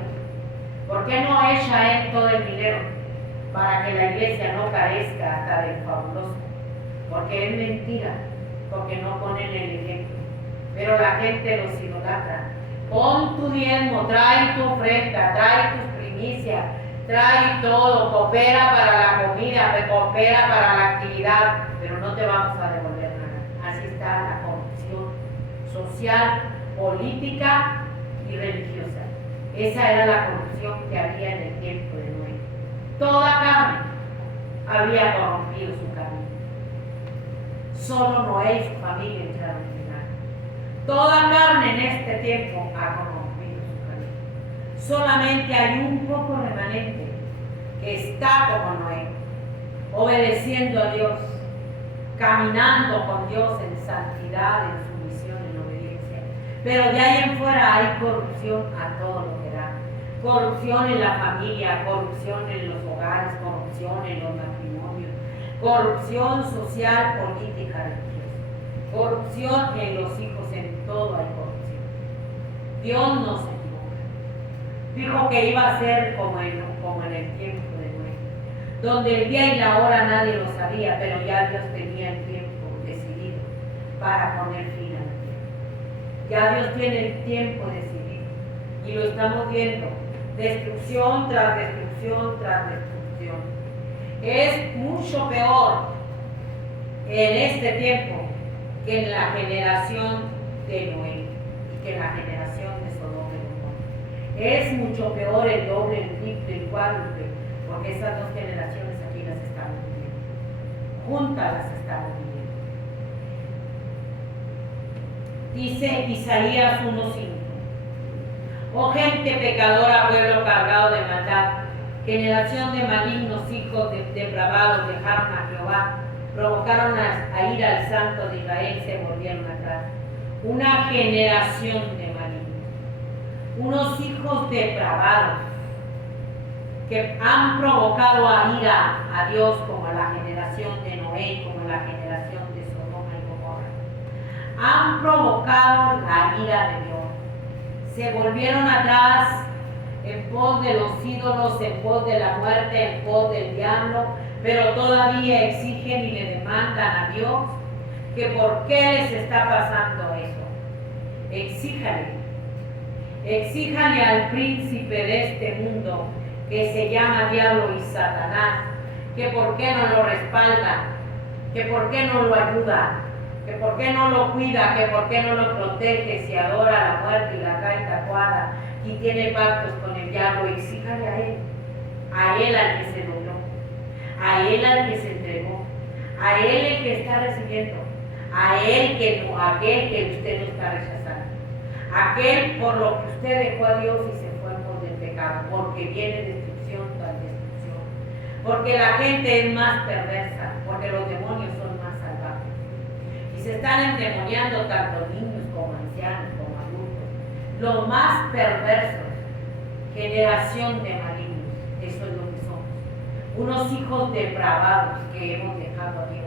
¿Por qué no echa Él todo el dinero para que la iglesia no carezca hasta del fabuloso? Porque es mentira, porque no ponen el ejemplo, pero la gente los idolatra. Pon tu diezmo, trae tu ofrenda, trae tus primicias, trae todo, coopera para la comida, coopera para la actividad, pero no te vamos a devolver nada. Así está la corrupción social, política y religiosa. Esa era la corrupción que había en el tiempo de Noé. Toda carne había corrompido su camino. Solo Noé y su familia entraron en el arca. Toda carne en este tiempo ha corrompido su camino. Solamente hay un poco remanente que está como Noé, obedeciendo a Dios, caminando con Dios en santidad, en sumisión, en obediencia. Pero de ahí en fuera hay corrupción a todo lo que da. Corrupción en la familia, corrupción en los hogares, corrupción en los matrimonios, corrupción social, política, religiosa, corrupción en los hijos, en todo hay corrupción. Dios no se equivoca. Dijo que iba a ser como en el tiempo de Noé, donde el día y la hora nadie lo sabía, pero ya Dios tenía el tiempo decidido para poner fin al tiempo. Ya Dios tiene el tiempo decidido y lo estamos viendo. Destrucción tras destrucción tras destrucción. Es mucho peor en este tiempo que en la generación de Noé y que en la generación de Sodoma y Gomorra. Es mucho peor el doble, el triple, el cuádruple, porque esas dos generaciones aquí las estamos viviendo. Juntas las estamos viviendo. Dice Isaías 1:5. Oh gente pecadora, pueblo cargado de maldad, generación de malignos, hijos depravados, dejaron a Jehová, provocaron a ir al Santo de Israel, se volvieron atrás. Una generación de malignos, unos hijos depravados, que han provocado a ir a Dios, como la generación de Noé, como la generación de Sodoma y Gomorra. Han provocado la ira de Dios. Se volvieron atrás en pos de los ídolos, en pos de la muerte, en pos del diablo, pero todavía exigen y le demandan a Dios que por qué les está pasando eso. Exíjale al príncipe de este mundo, que se llama diablo y Satanás, que por qué no lo respalda, que por qué no lo ayuda, que por qué no lo cuida, que por qué no lo protege, si adora la muerte y la trae tatuada y tiene pactos con el diablo. Exíjale a él al que se dobló, a él al que se entregó, a él el que está recibiendo, a él que no, aquel que usted no está rechazando, aquel por lo que usted dejó a Dios y se fue por el pecado, porque viene destrucción tras destrucción, porque la gente es más perversa, porque los demonios son más salvajes. Y se están endemoniando tanto niños como ancianos, como adultos. Los más perversos, generación de malignos, eso es lo que somos. Unos hijos depravados que hemos dejado a Dios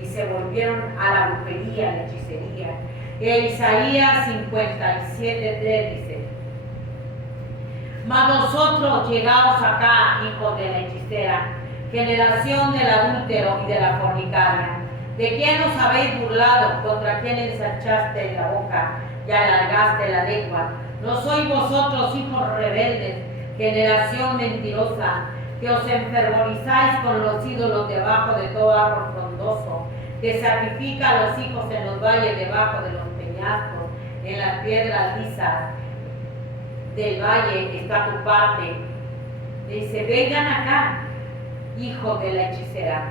y se volvieron a la brujería, a la hechicería. Isaías 57:3 dice: mas vosotros llegaos acá, hijos de la hechicera, generación del adúltero y de la fornicaria. ¿De quién os habéis burlado? ¿Contra quién ensanchaste la boca y alargaste la lengua? ¿No sois vosotros, hijos rebeldes, generación mentirosa, que os enfervorizáis con los ídolos debajo de todo árbol frondoso, que sacrifica a los hijos en los valles debajo de los peñascos, en las piedras lisas del valle está tu parte? Dice: vengan acá, hijos de la hechicera,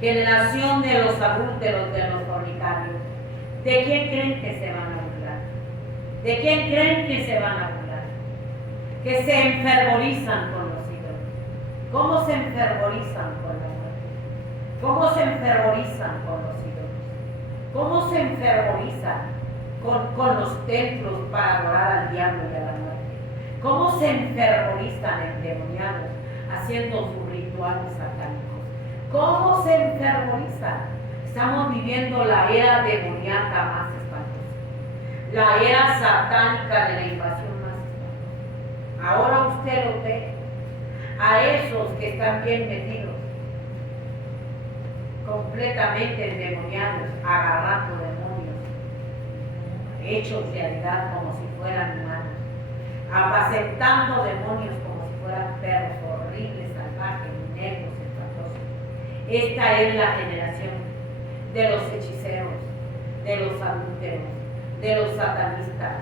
generación de los adúlteros, de los fornicarios. ¿De quién creen que se van a burlar? ¿De quién creen que se van a burlar? Que se enfervorizan con los ídolos. ¿Cómo se enfervorizan con la muerte? ¿Cómo se enfervorizan con los ídolos? ¿Cómo se enfervorizan con los templos para adorar al diablo y a la muerte? ¿Cómo se enfervorizan endemoniados haciendo sus rituales satánicos? ¿Cómo se enfervorizan? Estamos viviendo la era demoníaca más espantosa, la era satánica de la invasión más espantosa. Ahora usted lo ve a esos que están bien metidos, completamente endemoniados, agarrando demonios, hechos realidad como si fueran humanos, apacentando demonios como si fueran perros horribles, salvajes, negros, espantosos. Esta es la generación de los hechiceros, de los adúlteros, de los satanistas,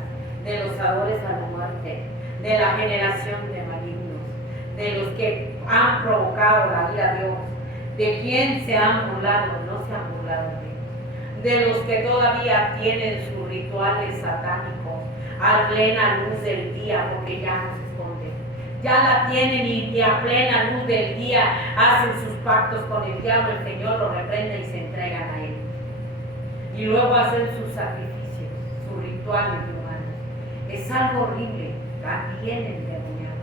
de los adores a la muerte, de la generación de malignos, de los que han provocado la ira de Dios. ¿De quién se han burlado? No se han burlado de Dios. De los que todavía tienen sus rituales satánicos a plena luz del día, porque ya no se esconden. Ya la tienen y a plena luz del día hacen sus pactos con el diablo. El Señor los reprende y se entregan a él. y luego hacen sus sacrificios, sus rituales humanos. Es algo horrible, también endemoniados.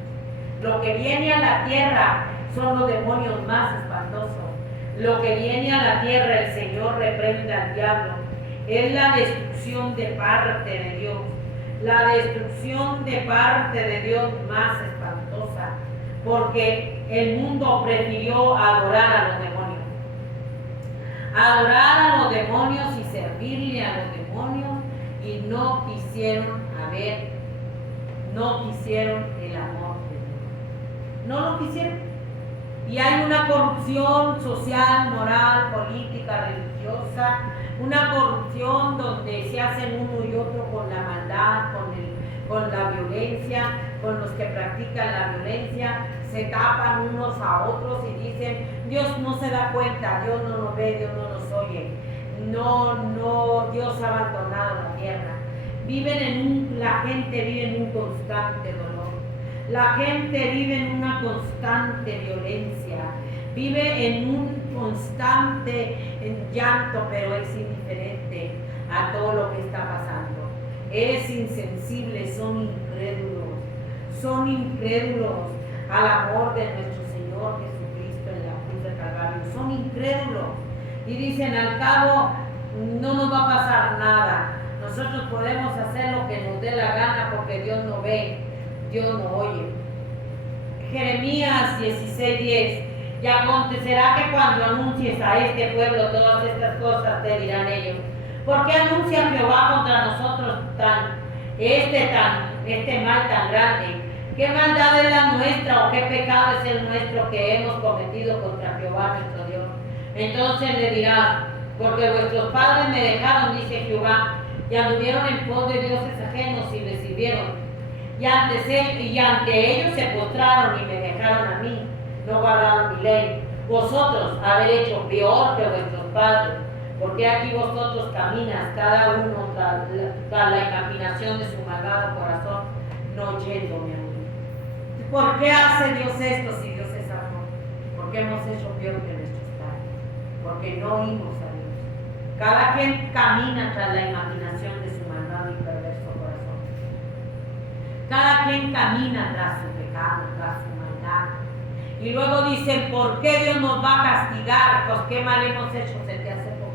Lo que viene a la tierra son los demonios más espantosos. Lo que viene a la tierra, el Señor reprende al diablo. Es la destrucción de parte de Dios. La destrucción de parte de Dios más espantosa. Porque el mundo prefirió adorar a los demonios. Adorar a los demonios y servirle a los demonios. Y no quisieron el amor de Dios. No lo quisieron. Y hay una corrupción social, moral, política, religiosa, una corrupción donde se hacen uno y otro con la maldad, con la violencia, con los que practican la violencia, se tapan unos a otros y dicen, Dios no se da cuenta, Dios no nos ve, Dios no nos oye, Dios ha abandonado la tierra. La gente vive en un constante dolor. La gente vive en una constante violencia, vive en un constante llanto, pero es indiferente a todo lo que está pasando. Es insensible, son incrédulos al amor de nuestro Señor Jesucristo en la cruz de Calvario. Son incrédulos y dicen, al cabo no nos va a pasar nada. Nosotros podemos hacer lo que nos dé la gana porque Dios no ve. Dios no oye. Jeremías 16:10. Y acontecerá que cuando anuncies a este pueblo todas estas cosas, te dirán ellos, ¿por qué anuncia Jehová contra nosotros este mal tan grande? ¿Qué maldad es la nuestra o qué pecado es el nuestro que hemos cometido contra Jehová nuestro Dios? Entonces le dirá, porque vuestros padres me dejaron, dice Jehová, y anduvieron en pos de dioses ajenos y les sirvieron. Y ante ellos se postraron y me dejaron a mí, no guardaron mi ley. Vosotros habéis hecho peor que vuestros padres, porque aquí vosotros caminas cada uno tras la imaginación de su malvado corazón, no yéndome a mí. ¿Por qué hace Dios esto si Dios es amor? Porque hemos hecho peor que nuestros padres, porque no oímos a Dios. Cada quien camina tras la imaginación de su malvado y perverso corazón. Cada quien camina tras su pecado, tras su maldad. Y luego dicen, ¿por qué Dios nos va a castigar? Pues qué mal hemos hecho desde hace poco.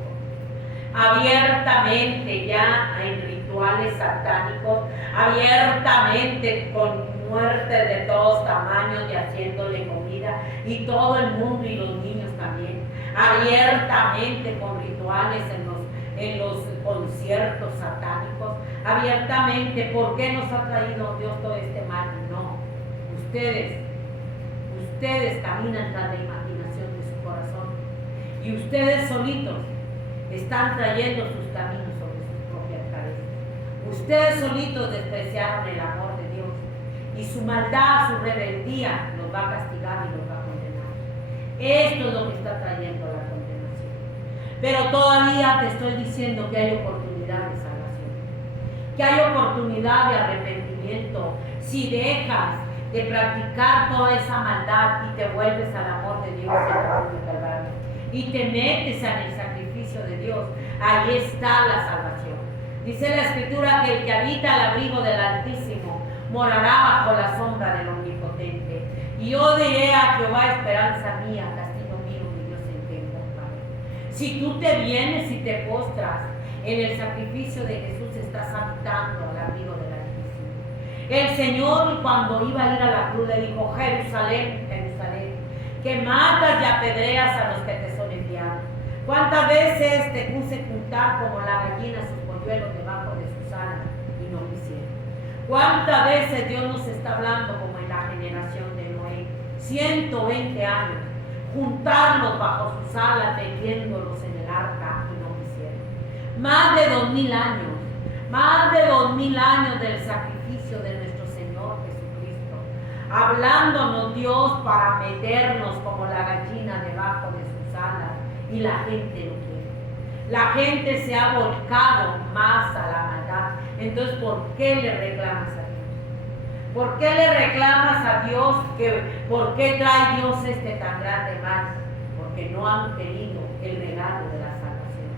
Abiertamente ya en rituales satánicos, abiertamente con muerte de todos tamaños y haciéndole comida. Y todo el mundo y los niños también. Abiertamente con rituales en los conciertos satánicos, abiertamente. ¿Por qué nos ha traído Dios todo este mal? No, ustedes caminan tras la imaginación de su corazón y ustedes solitos están trayendo sus caminos sobre sus propias cabezas. Ustedes solitos despreciaron el amor de Dios y su maldad, su rebeldía los va a castigar y los va a condenar. Esto es lo que está trayendo la condenación. Pero todavía te estoy diciendo que hay oportunidad de salvación, que hay oportunidad de arrepentimiento si dejas de practicar toda esa maldad y te vuelves al amor de Dios en la cruz de Calvario y te metes en el sacrificio de Dios. Ahí está la salvación. Dice la Escritura que el que habita al abrigo del Altísimo morará bajo la sombra del Omnipotente. Y yo diré a Jehová, esperanza mía, castigo mío, mi Dios en quien confío. Si tú te vienes y te postras en el sacrificio de Jesús, estás habitando al abrigo del Altísimo. El Señor, cuando iba a ir a la cruz, le dijo, Jerusalén, Jerusalén, que matas y apedreas a los que te son enviados. ¿Cuántas veces te puse juntar como la gallina sus polluelos debajo de sus alas y no quisieron? ¿Cuántas veces Dios nos está hablando como en la generación de Noé? 120 años, juntarlos bajo sus alas, metiéndolos en el arca y no quisieron. Más de 2000 años del sacrificio de nuestro Señor Jesucristo, hablándonos Dios para meternos como la gallina debajo de sus alas, y la gente lo quiere. La gente se ha volcado más a la maldad. Entonces, ¿por qué le reclamas a Dios? ¿Por qué le reclamas a Dios por qué trae Dios este tan grande mal? Porque no han querido el regalo de la salvación.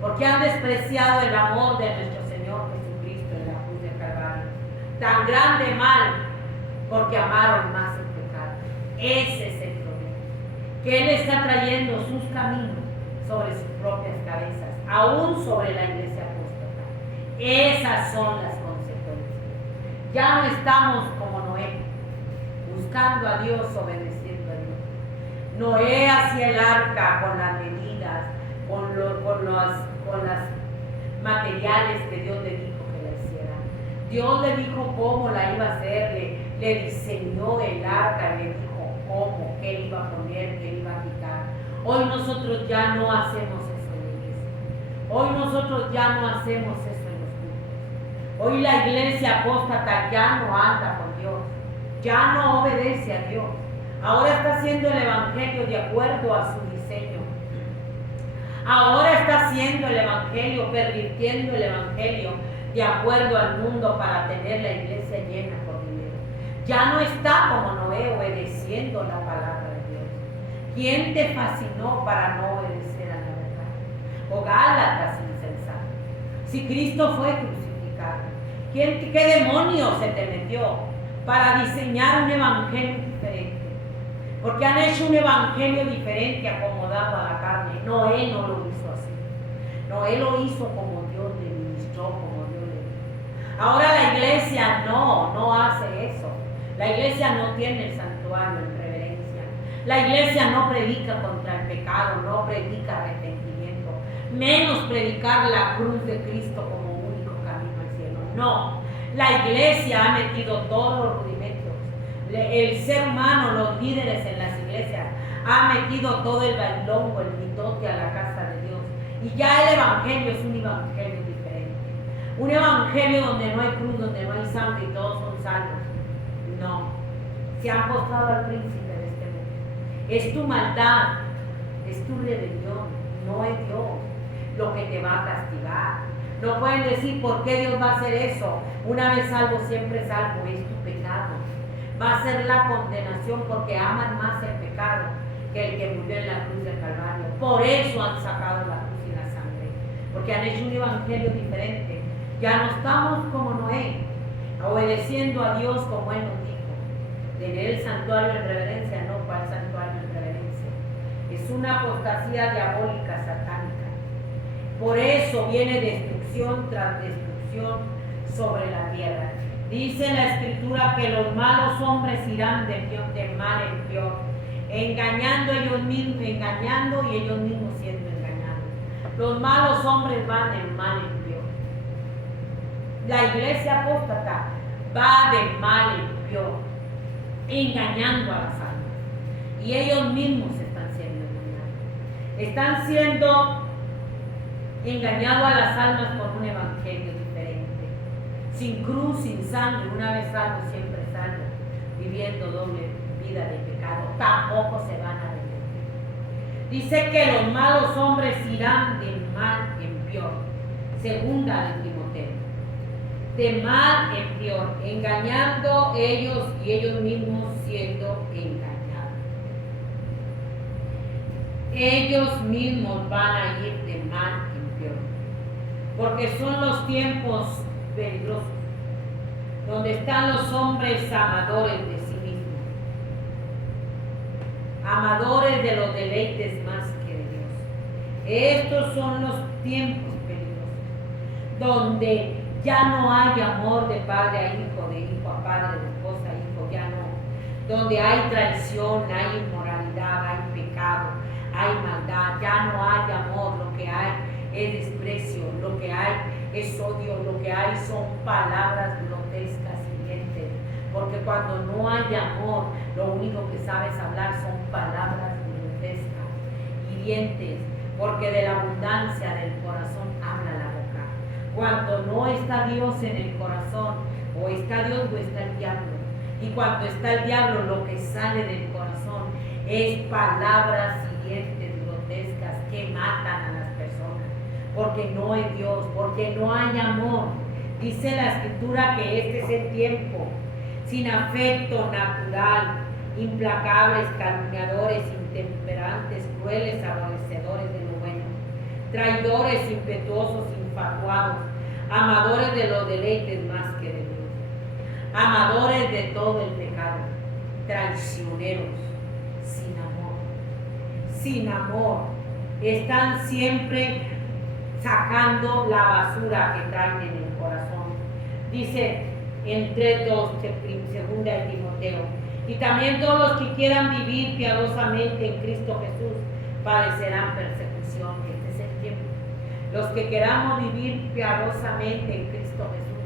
porque han despreciado el amor de nuestro Señor Jesucristo en la cruz del Calvario. Tan grande mal, porque amaron más el pecado. Ese es el problema, que Él está trayendo sus caminos sobre sus propias cabezas, aún sobre la iglesia apóstata. Esas son las consecuencias. Ya no estamos como Noé, buscando a Dios, obedeciendo a Dios. Noé hacía el arca con las medidas, con las materiales que Dios le dijo que la hiciera. Dios le dijo cómo la iba a hacer, le diseñó el arca, le dijo cómo, qué le iba a poner, qué le iba a quitar. Hoy nosotros ya no hacemos eso en la iglesia. Hoy nosotros ya no hacemos eso en los cultos. Hoy la iglesia apóstata ya no anda con Dios, ya no obedece a Dios. Ahora está haciendo el evangelio de acuerdo a su diseño. Ahora está haciendo el evangelio, pervirtiendo el evangelio de acuerdo al mundo para tener la iglesia llena por dinero. Ya no está como Noé obedeciendo la palabra de Dios. ¿Quién te fascinó para no obedecer a la verdad? O Gálatas insensato. Si Cristo fue crucificado, ¿qué demonio se te metió para diseñar un evangelio diferente? Porque han hecho un evangelio diferente acomodado a la carne. Noé no lo hizo así. Noé lo hizo como Dios le ministró, como Dios le dijo. Ahora la iglesia no hace eso. La iglesia no tiene el santuario en reverencia. La iglesia no predica contra el pecado, no predica arrepentimiento, menos predicar la cruz de Cristo como único camino al cielo. No, la iglesia ha metido todos los rudimentos. El ser humano, los líderes en las iglesias, ha metido todo el bailongo, el mitote a la casa de Dios. Y ya el evangelio es un evangelio diferente. Un evangelio donde no hay cruz, donde no hay sangre y todos son salvos. No. Se han postrado al príncipe de este mundo. Es tu maldad, es tu rebelión, no es Dios lo que te va a castigar. No pueden decir por qué Dios va a hacer eso. Una vez salvo, siempre salvo. Es tu pecado. Va a ser la condenación porque aman más el pecado que el que murió en la cruz del Calvario. Por eso han sacado la cruz y la sangre, porque han hecho un evangelio diferente. Ya no estamos como Noé, obedeciendo a Dios como Él nos dijo. Tener el santuario en reverencia, no, ¿cuál santuario en reverencia? Es una apostasía diabólica, satánica. Por eso viene destrucción tras destrucción sobre la tierra. Dice la Escritura que los malos hombres irán de mal en peor, engañando y ellos mismos siendo engañados. Los malos hombres van de mal en peor. La iglesia apóstata va de mal en peor, engañando a las almas. Y ellos mismos están siendo engañados. Están siendo engañados a las almas por un evangelio diferente. Sin cruz, sin sangre, una vez salvo, siempre salvo, viviendo doble vida de pecado, tampoco se van a arrepentir. Dice que los malos hombres irán de mal en peor. Segunda de Timoteo. De mal en peor, engañando ellos y ellos mismos siendo engañados. Ellos mismos van a ir de mal en peor, porque son los tiempos peligrosos, donde están los hombres amadores de sí mismos, amadores de los deleites más que de Dios. Estos son los tiempos peligrosos, donde ya no hay amor de padre a hijo a padre, de esposa a hijo, ya no. Donde hay traición, hay inmoralidad, hay pecado, hay maldad, ya no hay amor, lo que hay es desprecio, lo que hay es odio, lo que hay son palabras grotescas y hirientes, porque cuando no hay amor, lo único que sabes hablar son palabras grotescas, hirientes, porque de la abundancia del corazón habla la boca. Cuando no está Dios en el corazón, o está Dios o está el diablo, y cuando está el diablo, lo que sale del corazón es palabras hirientes, grotescas, que matan a las personas. Porque no es Dios, porque no hay amor. Dice la Escritura que este es el tiempo, sin afecto natural, implacables, calumniadores, intemperantes, crueles, aborrecedores de lo bueno, traidores, impetuosos, infatuados, amadores de los deleites más que de Dios, amadores de todo el pecado, traicioneros, sin amor, están siempre sacando la basura que traen en el corazón. Dice en 3:2, segunda de Timoteo, y también todos los que quieran vivir piadosamente en Cristo Jesús padecerán persecución. Este es el tiempo. Los que queramos vivir piadosamente en Cristo Jesús,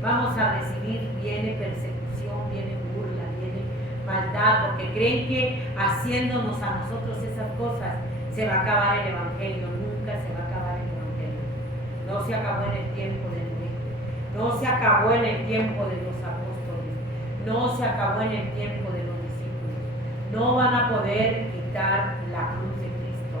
vamos a recibir, viene persecución, viene burla, viene maldad, porque creen que haciéndonos a nosotros esas cosas se va a acabar el Evangelio. Nunca se va a acabar el Evangelio. No se acabó en el tiempo de Noé, no se acabó en el tiempo de los apóstoles, no se acabó en el tiempo de los discípulos. No van a poder quitar la cruz de Cristo,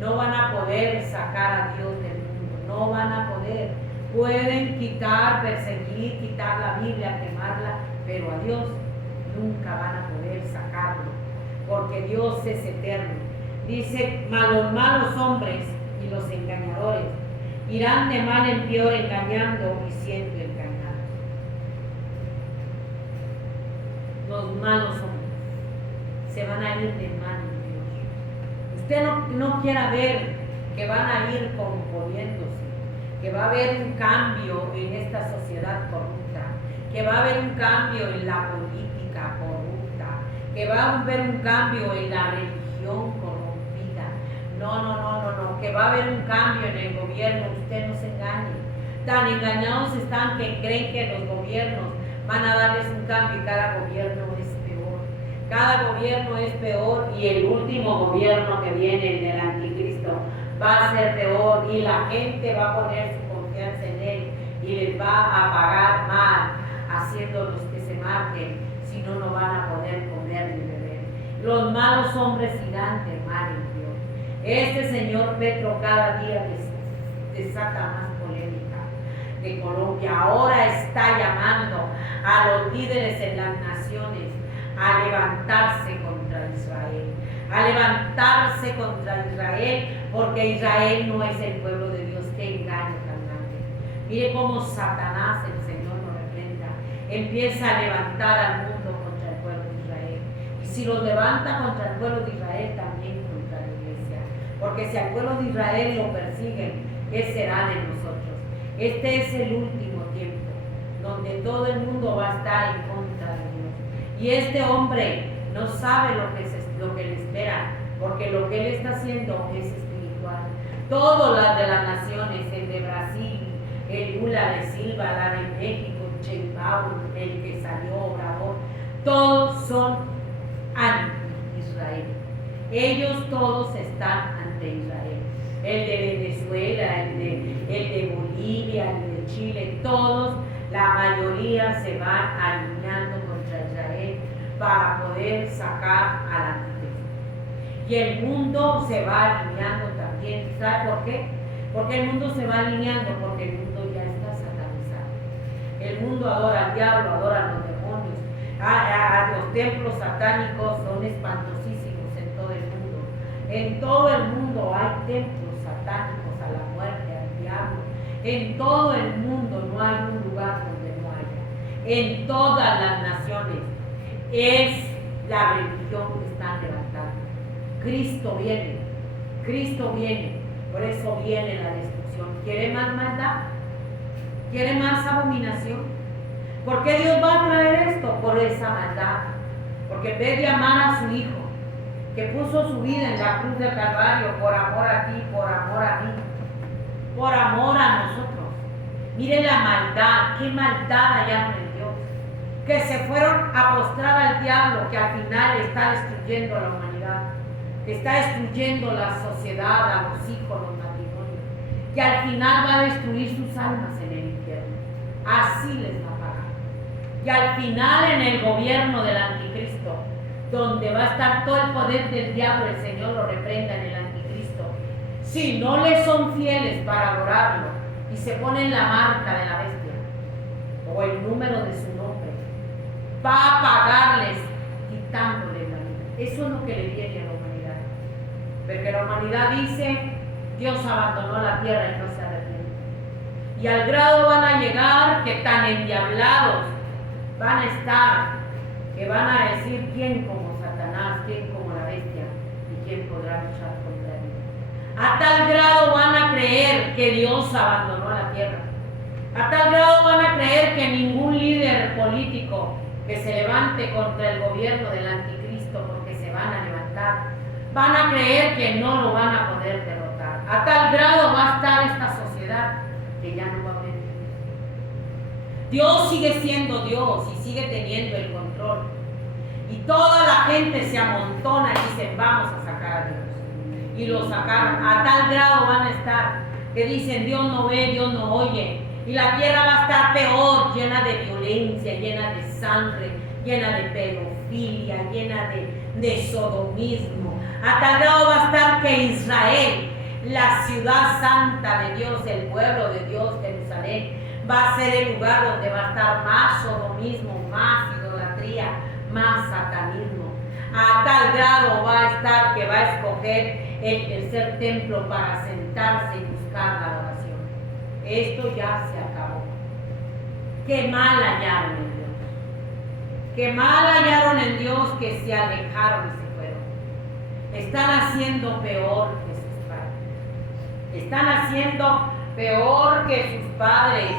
no van a poder sacar a Dios del mundo, no van a poder. Pueden quitar, perseguir, quitar la Biblia, quemarla, pero a Dios nunca van a poder sacarlo, porque Dios es eterno. Dice, los malos hombres y los engañadores irán de mal en peor, engañando y siendo engañados. Los malos hombres se van a ir de mal en peor. Usted no quiera ver que van a ir componiéndose, que va a haber un cambio en esta sociedad corrupta, que va a haber un cambio en la política corrupta, que va a haber un cambio en la religión corrupta. No, que va a haber un cambio en el gobierno. Usted no se engañe. Tan engañados están que creen que los gobiernos van a darles un cambio y cada gobierno es peor. Cada gobierno es peor y el último gobierno que viene, el del anticristo, va a ser peor y la gente va a poner su confianza en él y les va a pagar mal, haciéndolos que se maten, si no, no van a poder comer ni beber. Los malos hombres irán de mal en peor. Este señor Petro cada día desata más polémica de Colombia. Ahora está llamando a los líderes en las naciones a levantarse contra Israel, porque Israel no es el pueblo de Dios. Qué engaño tan grande. Mire cómo Satanás, el Señor lo reprenda, empieza a levantar al mundo contra el pueblo de Israel. Y si los levanta contra el pueblo de Israel, también contra la iglesia. Porque si al pueblo de Israel lo persiguen, ¿qué será de nosotros? Este es el último tiempo, donde todo el mundo va a estar en contra de Dios. Y este hombre no sabe lo que le espera, porque lo que él está haciendo es espiritual. Todas las de las naciones, el de Brasil, el Lula de Silva, la de México, Sheinbaum, el que salió Obrador, todos son anti-Israel. Ellos todos están ante Israel. El de Venezuela, el de Bolivia, el de Chile, todos, la mayoría se van alineando contra Israel para poder sacar al anticristo. Y el mundo se va alineando también. ¿Sabe por qué? Porque el mundo se va alineando, porque el mundo ya está satanizado. El mundo adora al diablo, adora a los demonios. Los templos satánicos son espantosísimos en todo el mundo. En todo el mundo hay templos satánicos a la muerte, al diablo. En todo el mundo no hay un lugar donde no haya. En todas las naciones es la religión que están levantando. Cristo viene, por eso viene la destrucción. ¿Quiere más maldad? ¿Quiere más abominación? ¿Por qué Dios va a traer esto? Por esa maldad. Porque en vez de amar a su Hijo, que puso su vida en la cruz del Calvario por amor a ti, por amor a mí, por amor a nosotros. Mire la maldad, qué maldad hallaron en Dios, que se fueron a postrar al diablo, que al final está destruyendo a la humanidad, que está destruyendo la sociedad, a los hijos, los matrimonios, que al final va a destruir sus almas en el infierno. Así les va a pagar. Y al final, en el gobierno del anticristo, donde va a estar todo el poder del diablo, el Señor lo reprenda en el anticristo. Si no le son fieles para adorarlo y se ponen la marca de la bestia o el número de su nombre, va a pagarles quitándole la vida. Eso es lo que le viene a la humanidad. Porque la humanidad dice, Dios abandonó la tierra y no se arrepiente. Y al grado van a llegar que tan endiablados van a estar, que van a decir quién como Satanás, quién como la bestia y quién podrá luchar contra él. A tal grado van a creer que Dios abandonó la tierra. A tal grado van a creer que ningún líder político que se levante contra el gobierno del anticristo, porque se van a levantar, van a creer que no lo van a poder derrotar. A tal grado va a estar esta sociedad que ya no va a haber Dios. Dios sigue siendo Dios y sigue teniendo el control. Y toda la gente se amontona y dicen, vamos a sacar a Dios. Y lo sacaron. A tal grado van a estar que dicen, Dios no ve, Dios no oye. Y la tierra va a estar peor, llena de violencia, llena de sangre, llena de pedofilia, llena de sodomismo. A tal grado va a estar que Israel, la ciudad santa de Dios, el pueblo de Dios, Jerusalén, va a ser el lugar donde va a estar más sodomismo, más idolatría, más satanismo. A tal grado va a estar que va a escoger el tercer templo para sentarse y buscar la adoración. Esto ya se acabó. Qué mal hallaron en Dios. Qué mal hallaron en Dios que se alejaron y se fueron. Están haciendo peor que sus padres. Están haciendo peor que sus padres,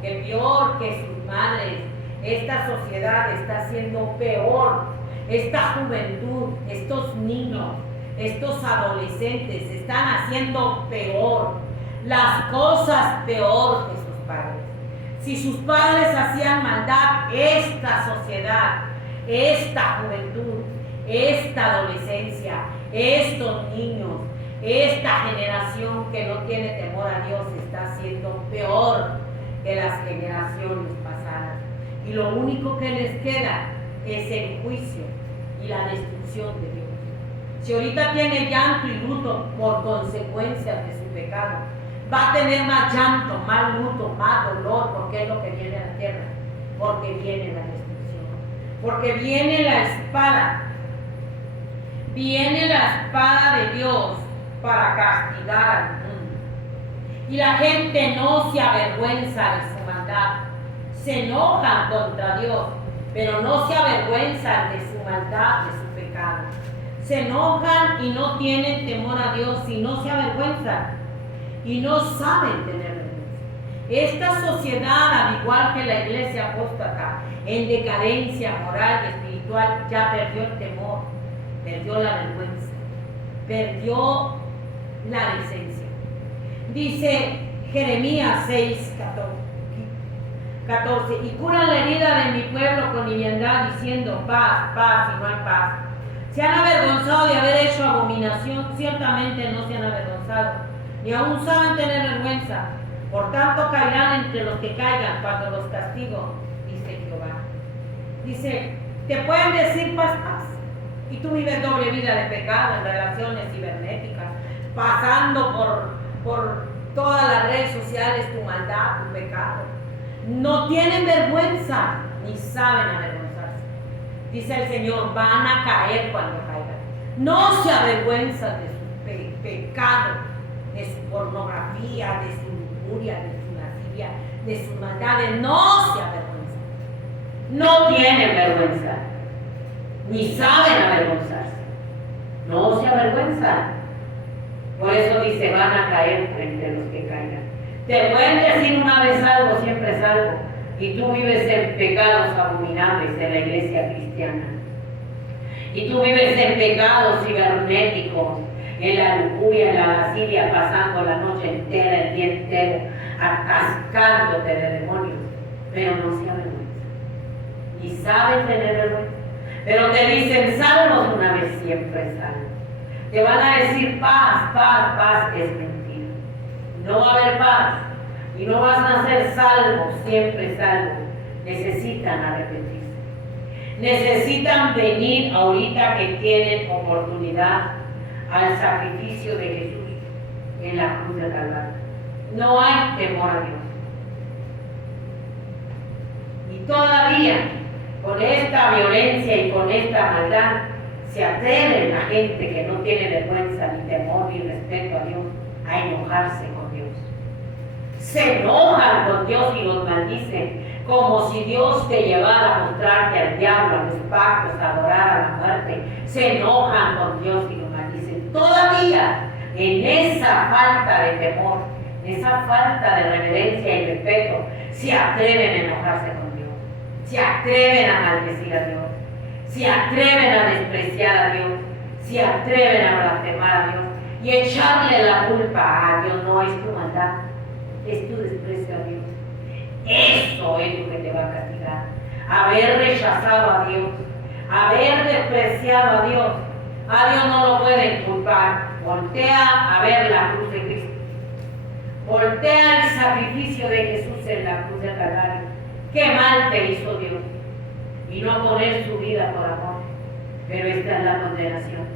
que peor que sus madres. Esta sociedad está haciendo peor. Esta juventud, estos niños, estos adolescentes están haciendo peor. Las cosas peor que sus padres. Si sus padres hacían maldad, esta sociedad, esta juventud, esta adolescencia, estos niños, esta generación que no tiene temor a Dios está haciendo peor que las generaciones pasadas. Y lo único que les queda es el juicio y la destrucción de Dios. Si ahorita tiene llanto y luto por consecuencias de su pecado, va a tener más llanto, más luto, más dolor, porque es lo que viene a la tierra, porque viene la destrucción, porque viene la espada de Dios para castigar al mundo. Y la gente no se avergüenza de su maldad, se enojan contra Dios, pero no se avergüenzan de su maldad, de su pecado. Se enojan y no tienen temor a Dios y no se avergüenzan. Y no saben tener vergüenza. Esta sociedad, al igual que la iglesia apóstata, en decadencia moral y espiritual, ya perdió el temor, perdió la vergüenza, perdió la decencia. Dice Jeremías 6, 14, y cura la herida de mi pueblo con liviandad, diciendo paz, paz, y no hay paz. Se han avergonzado de haber hecho abominación, ciertamente no se han avergonzado, ni aún saben tener vergüenza. Por tanto caerán entre los que caigan cuando los castigo, dice Jehová. Dice, te pueden decir paz, paz, y tú vives doble vida de pecado en relaciones cibernéticas, pasando por todas las redes sociales tu maldad, tu pecado. No tienen vergüenza, ni saben avergonzarse. Dice el Señor, van a caer cuando caigan. No se avergüenzan de su pecado, de su pornografía, de su lujuria, de su lascivia, de sus maldades. No se avergüenzan. No tienen vergüenza, ni saben avergonzarse. No se avergüenzan. Por eso dice, van a caer entre los que caigan. Te pueden decir una vez algo, siempre es algo, y tú vives en pecados abominables en la iglesia cristiana. Y tú vives en pecados cibernéticos, en la lujuria, en la lascivia, pasando la noche entera, el día entero, atascándote de demonios, pero no se avergüenza. Y saben tener vergüenza. Pero te dicen, salvos una vez, siempre salvos. Te van a decir paz, paz, paz, es mentira. No va a haber paz y no vas a ser salvo, siempre salvo. Necesitan arrepentirse. Necesitan venir ahorita que tienen oportunidad al sacrificio de Jesús en la cruz del Calvario. No hay temor a Dios. Y todavía, con esta violencia y con esta maldad, se atreven la gente que no tiene vergüenza, ni temor, ni respeto a Dios, a enojarse con Dios. Se enojan con Dios y los maldicen, como si Dios te llevara a mostrarte al diablo, a los pactos, a adorar a la muerte. Se enojan con Dios y los maldicen. Todavía en esa falta de temor, en esa falta de reverencia y respeto, se atreven a enojarse con Dios, se atreven a maldecir a Dios, se atreven a despreciar a Dios, se atreven a blasfemar a Dios y echarle la culpa a Dios. No es tu maldad, es tu desprecio a Dios. Eso es lo que te va a castigar. Haber rechazado a Dios, haber despreciado a Dios. A Dios no lo pueden culpar. Voltea a ver la cruz de Cristo. Voltea el sacrificio de Jesús en la cruz de Calvario. Qué mal te hizo Dios. Y no poner su vida por amor. Pero esta es la condenación.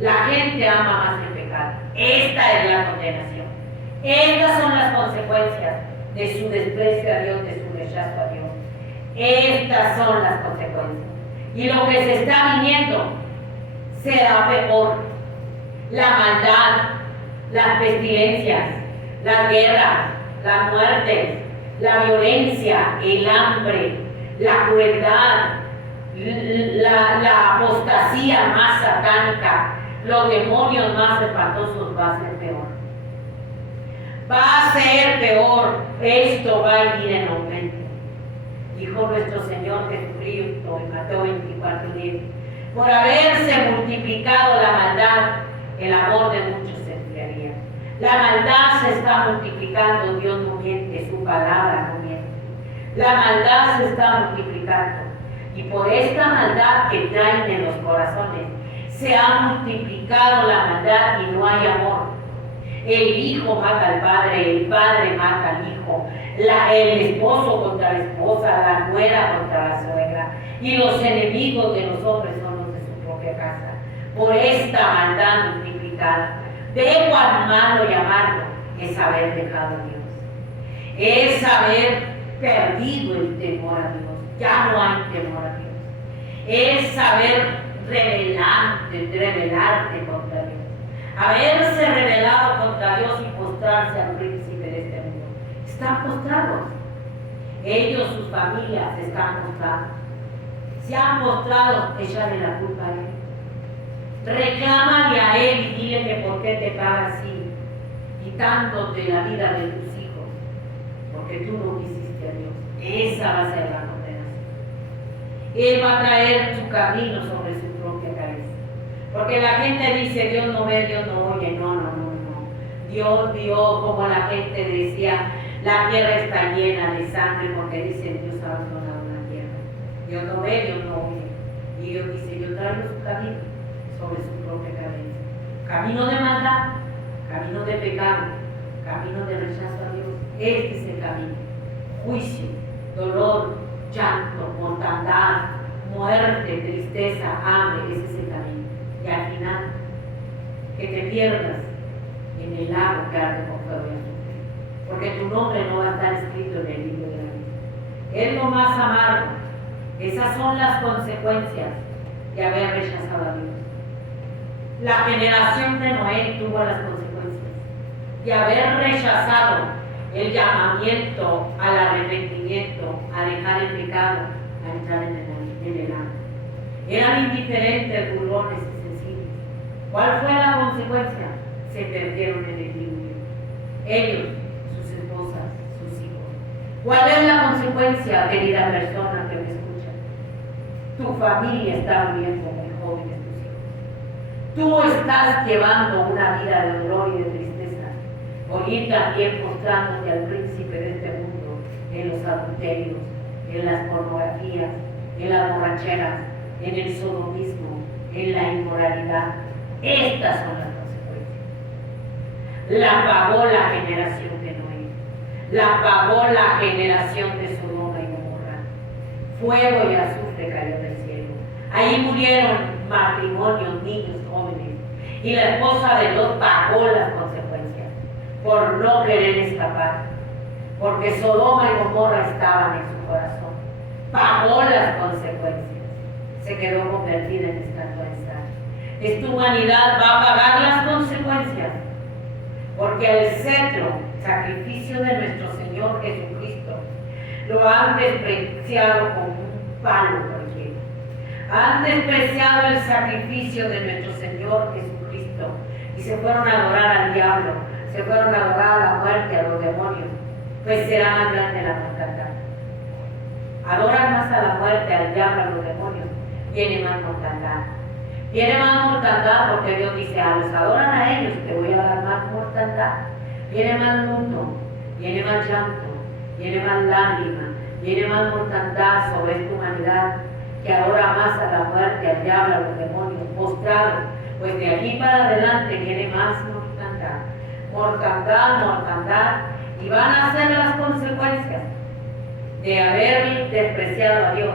La gente ama más el pecado. Esta es la condenación. Estas son las consecuencias de su desprecio a Dios, de su rechazo a Dios. Estas son las consecuencias. Y lo que se está viniendo será peor. La maldad, las pestilencias, las guerras, las muertes, la violencia, el hambre, la crueldad, la apostasía más satánica, los demonios más espantosos, va a ser peor. Va a ser peor. Esto va a ir en aumento. Dijo nuestro Señor Jesucristo en Mateo 24:10. Por haberse multiplicado la maldad, el amor de muchos se enfriaría. La maldad se está multiplicando, Dios no miente, su palabra no miente. La maldad se está multiplicando. Y por esta maldad que traen en los corazones, se ha multiplicado la maldad y no hay amor. El hijo mata al padre, el padre mata al hijo, el esposo contra la esposa, la nuera contra la suegra. Y los enemigos de los hombres son los de su propia casa. Por esta maldad multiplicada. Ve cuán malo y amargo es haber dejado a Dios. Es haber perdido el temor a Dios. Ya no hay temor a Dios. Es saber rebelarte contra Dios. Haberse rebelado contra Dios y postrarse al príncipe de este mundo. Están postrados. Ellos, sus familias, están postrados. Se han postrado, echarle la culpa a Él. Reclámale a Él y dile que por qué te paga así, quitándote la vida de tus hijos, porque tú no quisiste a Dios. Esa va a ser la condenación. Él va a traer su camino sobre su propia cabeza. Porque la gente dice, Dios no ve, Dios no oye. No. Dios vio, como la gente decía, la tierra está llena de sangre, porque dicen, Dios ha abandonado la tierra. Dios no ve, Dios no oye. Y Dios dice, yo traigo su camino sobre su propia cabeza. Camino de maldad, camino de pecado, camino de rechazo a Dios. Este es el camino. Juicio, dolor, llanto, mortandad, muerte, tristeza, hambre. Ese es el camino. Y al final, que te pierdas en el lago que arde con fuego y azufre, porque tu nombre no va a estar escrito en el libro de la vida. Es lo más amargo. Esas son las consecuencias de haber rechazado a Dios. La generación de Noé tuvo las consecuencias de haber rechazado el llamamiento al arrepentimiento, a dejar el pecado, a entrar en el agua. Eran indiferentes, burlones y sensibles. ¿Cuál fue la consecuencia? Se perdieron en el diluvio. Ellos, sus esposas, sus hijos. ¿Cuál es la consecuencia, querida persona que me escucha? Tu familia está muriendo muy jóvenes, tus hijos. Tú estás llevando una vida de dolor y de tristeza. Hoy también mostrándote al príncipe de este mundo en los adulterios, en las pornografías, en las borracheras, en el sodomismo, en la inmoralidad. Estas son las consecuencias. La pagó la generación de Noé. La pagó la generación de Sodoma y Gomorra. Fuego y azufre cayó del cielo. Ahí murieron matrimonios, niños, jóvenes. Y la esposa de Lot pagó las consecuencias por no querer escapar. Porque Sodoma y Gomorra estaban en su corazón. Pagó las consecuencias. Se quedó convertida en estatua de sal. Esta humanidad va a pagar las consecuencias porque el cetro, sacrificio de nuestro Señor Jesucristo, lo han despreciado como un palo cualquiera. Han despreciado el sacrificio de nuestro Señor Jesucristo y se fueron a adorar al diablo, se fueron a adorar a la muerte, a los demonios, pues será más grande la mortandad. Adoran más a la muerte, al diablo, a los demonios, viene más mortandad. Viene más mortandad porque Dios dice, a los adoran a ellos, te voy a dar más mortandad. Viene más luto, viene más llanto, viene más lágrima, viene más mortandad sobre esta humanidad que adora más a la muerte, al diablo, a los demonios, postrados. Pues de aquí para adelante viene más mortandad, mortandad, mortandad, y van a ser las consecuencias de haber despreciado a Dios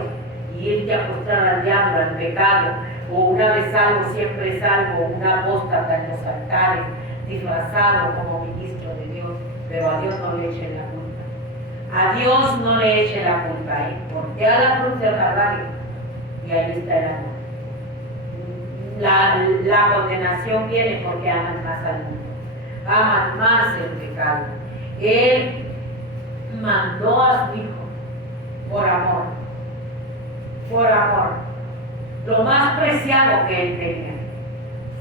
y irte a postrar al diablo, al pecado, o una vez salvo, siempre salvo, una apóstata en los altares, disfrazado como ministro de Dios, pero a Dios no le echen la culpa. A Dios no le eche la culpa, porque a la cruz del Calvario y ahí está el amor. La condenación viene porque aman más al mundo, aman más el pecado. Él mandó a su Hijo por amor, lo más preciado que él tenía,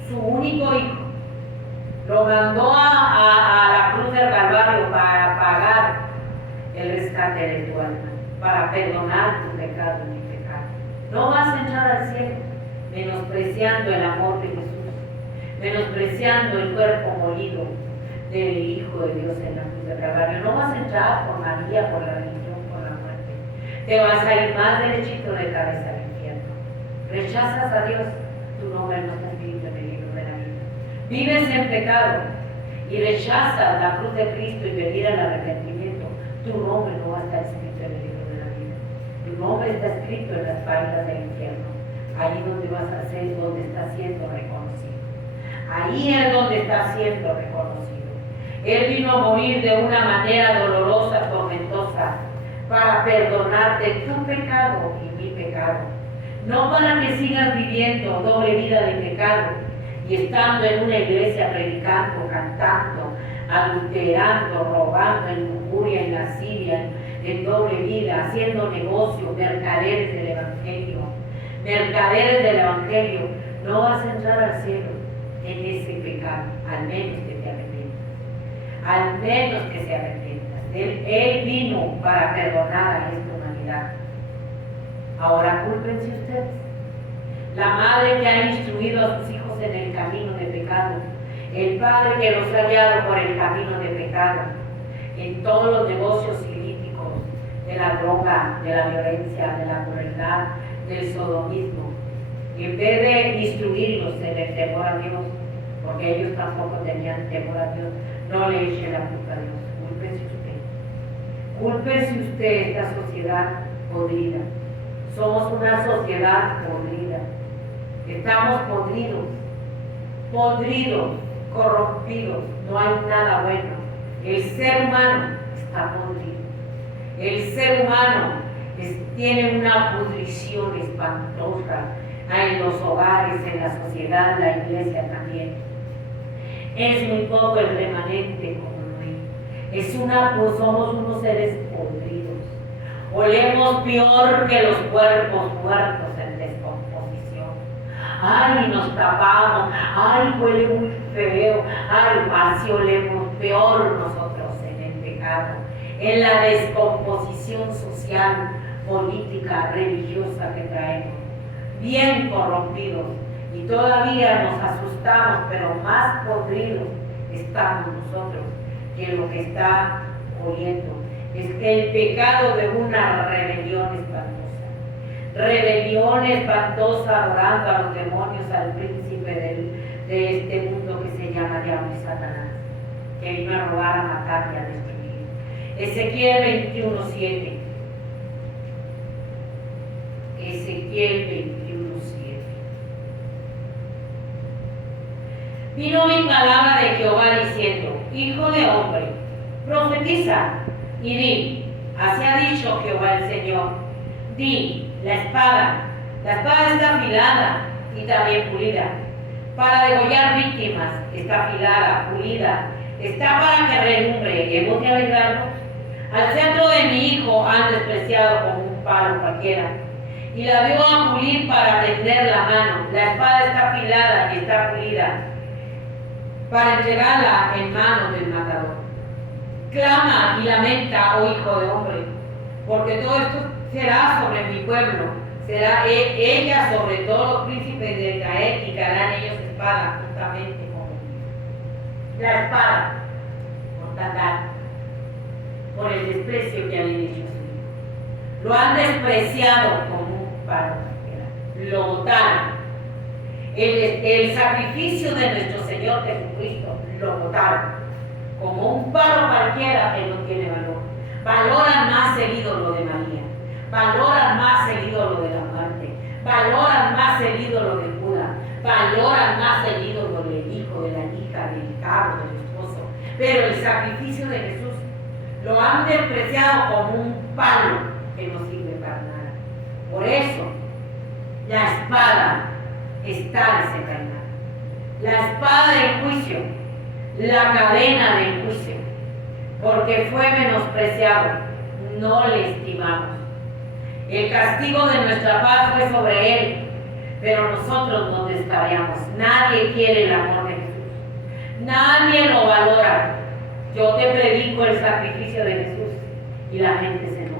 su único Hijo, lo mandó a la cruz del Calvario para pagar el rescate de tu alma, para perdonar tu pecado y mi pecado. No vas a entrar al cielo menospreciando el amor de Jesús, menospreciando el cuerpo molido del Hijo de Dios en la cruz del Calvario. No vas a entrar por María, por la religión, por la muerte. Te vas a ir más derechito de cabeza al infierno. Rechazas a Dios, tu nombre no está escrito en el libro de la vida. Vives en pecado y rechazas la cruz de Cristo y venir al arrepentimiento, tu nombre no va a estar escrito en el libro de la vida. Tu nombre está escrito en las páginas del infierno. Ahí donde vas a ser, donde está siendo reconocido. Ahí es donde está siendo reconocido. Él vino a morir de una manera dolorosa, tormentosa, para perdonarte tu pecado y mi pecado. No para que sigas viviendo doble vida de pecado y estando en una iglesia predicando, cantando, adulterando, robando, en lujuria, en lascivia, en doble vida, haciendo negocio, mercaderes del Evangelio. Mercaderes del Evangelio, no vas a entrar al cielo en ese pecado, al menos que te arrepientas. Al menos que se arrepientas. Él vino para perdonar a esta humanidad. Ahora cúlpense ustedes. La madre que ha instruido a sus hijos en el camino de pecado, el padre que los ha guiado por el camino de pecado, en todos los negocios ilícitos, de la droga, de la violencia, de la crueldad, del sodomismo, y en vez de instruirlos en el temor a Dios, porque ellos tampoco tenían temor a Dios, no le echen la culpa a Dios. Cúlpese usted esta sociedad podrida. Somos una sociedad podrida. Estamos podridos, corrompidos, no hay nada bueno. El ser humano está podrido. El ser humano tiene una pudrición espantosa en los hogares, en la sociedad, en la iglesia también. Es muy poco el remanente como Noé. Somos unos seres podridos. Olemos peor que los cuerpos muertos en descomposición. Ay, nos tapamos. Ay, huele muy feo. Ay, así olemos peor nosotros en el pecado, en la descomposición social, política, religiosa que traemos, bien corrompidos, y todavía nos asustamos, pero más podridos estamos nosotros que lo que está oliendo. Es que el pecado de una rebelión espantosa, adorando a los demonios, al príncipe de este mundo que se llama diablo y Satanás, que vino a robar, a matar y a destruir. Ezequiel 21:7. Ezequiel 21:7. Vino mi palabra de Jehová diciendo: Hijo de hombre, profetiza y di, así ha dicho Jehová el Señor. Di, la espada está afilada y también pulida, para degollar víctimas, está afilada, pulida, está para que relumbre. Hemos de alegrarnos. Al centro de mi hijo han despreciado como un palo cualquiera, y la dio a pulir para tender la mano. La espada está afilada y está pulida para entregarla en manos del matador. Clama y lamenta, oh hijo de hombre, porque todo esto será sobre mi pueblo, será ella sobre todos los príncipes de Israel, y caerán ellos espada justamente como la espada, por el desprecio que han hecho a su hijo. Lo han despreciado como un palo, lo botaron. El sacrificio de nuestro Señor Jesucristo lo botaron como un palo cualquiera que no tiene valor. Valoran más el ídolo de María, valoran más el ídolo de la muerte, valoran más el ídolo de Judas, valoran más el ídolo del hijo, de la hija, del carro, del esposo. Pero el sacrificio de Jesús lo han despreciado como un palo que no sirve para nada. Por eso, la espada está desencadenada. La espada del juicio, la cadena del juicio, porque fue menospreciado, no le estimamos. El castigo de nuestra paz fue sobre él, pero nosotros nos descarriamos. Nadie quiere el amor de Jesús, nadie lo valora. Yo te predico el sacrificio de Jesús y la gente se enoja.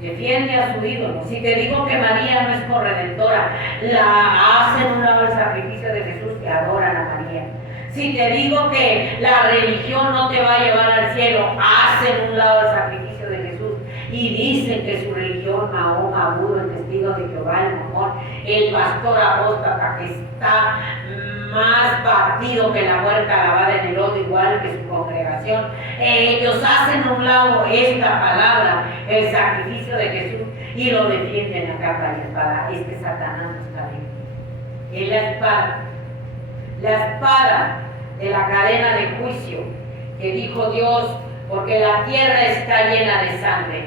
Defiende a su ídolo. Si te digo que María no es corredentora, la hacen un lado el sacrificio de Jesús, que adoran a María. Si te digo que la religión no te va a llevar al cielo, hacen un lado el sacrificio de Jesús y dicen que su religión, Mahoma, Buda, el testigo de Jehová, el Mormón, el pastor apóstata, que está más partido que la huerta lavada en el lodo, igual que su congregación, ellos hacen a un lado esta palabra, el sacrificio de Jesús, y lo defienden a capa y espada. Este Satanás no está bien. Es la espada de la cadena de juicio que dijo Dios, porque la tierra está llena de sangre.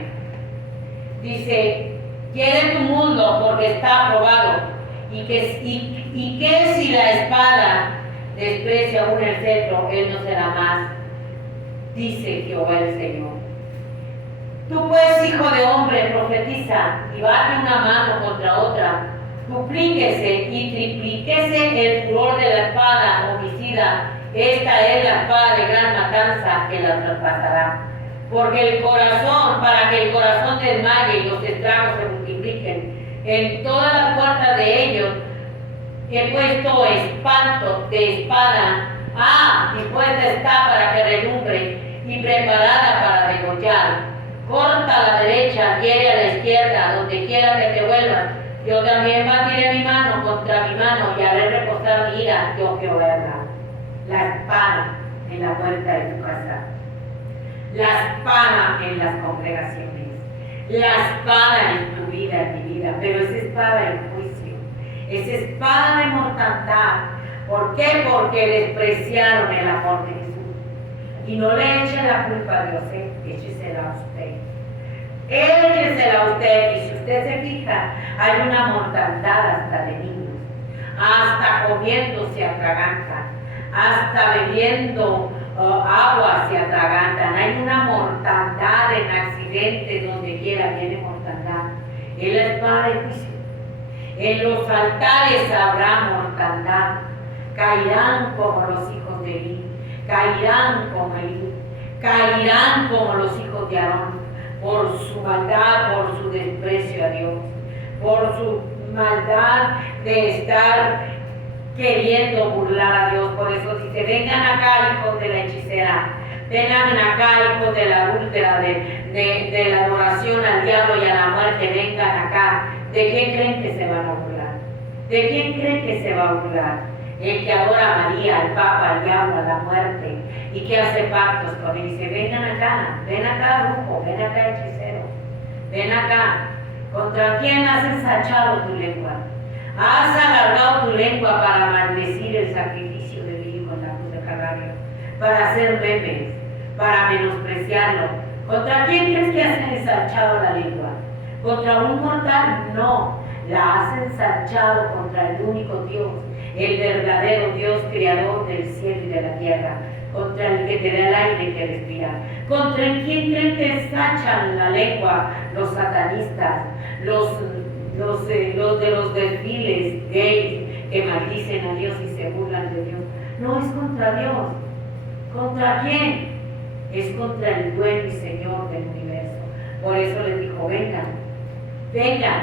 Dice, quiere tu mundo porque está aprobado. ¿Y qué si la espada desprecia aún el cetro? Él no será más, dice Jehová el Señor. Tú pues, hijo de hombre, profetiza y bate una mano contra otra. Duplíquese y triplíquese el furor de la espada homicida. Esta es la espada de gran matanza que la traspasará. Porque el corazón, para que el corazón desmaye y los estragos se multipliquen, en todas las puertas de ellos he puesto espanto de espada. Dispuesta está para que relumbre y preparada para degollar. Corta a la derecha, hiere a la izquierda, donde quiera que te vuelvas. Yo también batiré mi mano contra mi mano y haré reposar mi ira, yo Jehová. La espada en la puerta de tu casa, la espada en las congregaciones, la espada en tu vida, en mi vida, pero es espada de juicio, es espada de mortandad. ¿Por qué? Porque despreciaron el amor de Jesús. Y no le echen la culpa a Dios, échesela a usted. Échesela a usted, y si usted se fija, hay una mortandad hasta de niños, hasta comiendo se atragantan, hasta bebiendo agua se atragantan. Hay una mortandad en accidentes, donde quiera viene mortandad. Es la espada de juicio. En los altares habrá mortandad. Caerán como los hijos de Eli, caerán como Eli, caerán como los hijos de Aarón, por su maldad, por su desprecio a Dios, por su maldad de estar queriendo burlar a Dios. Por eso dice, vengan acá, hijos de la hechicera, vengan acá, hijos de la úlcera, de la adoración al diablo y a la muerte, vengan acá. ¿De quién creen que se van a burlar? ¿De quién creen que se va a burlar? El que adora a María, al Papa, al diablo, a la muerte, y que hace pactos con él. Dice, vengan acá, ven acá, brujo, ven acá, hechicero, ven acá. ¿Contra quién has ensachado tu lengua? Has alargado tu lengua para maldecir el sacrificio de mi hijo en la cruz de Calvario, para hacer memes, para menospreciarlo. ¿Contra quién crees que has ensanchado la lengua? ¿Contra un mortal? No, la has ensanchado contra el único Dios, el verdadero Dios, creador del cielo y de la tierra. contra el que te da el aire que respira. ¿Contra quién creen que sachan la lengua los satanistas, los de los desfiles gays que maldicen a Dios y se burlan de Dios? No es contra Dios. ¿Contra quién? Es contra el dueño y Señor del universo. Por eso les dijo, vengan, vengan,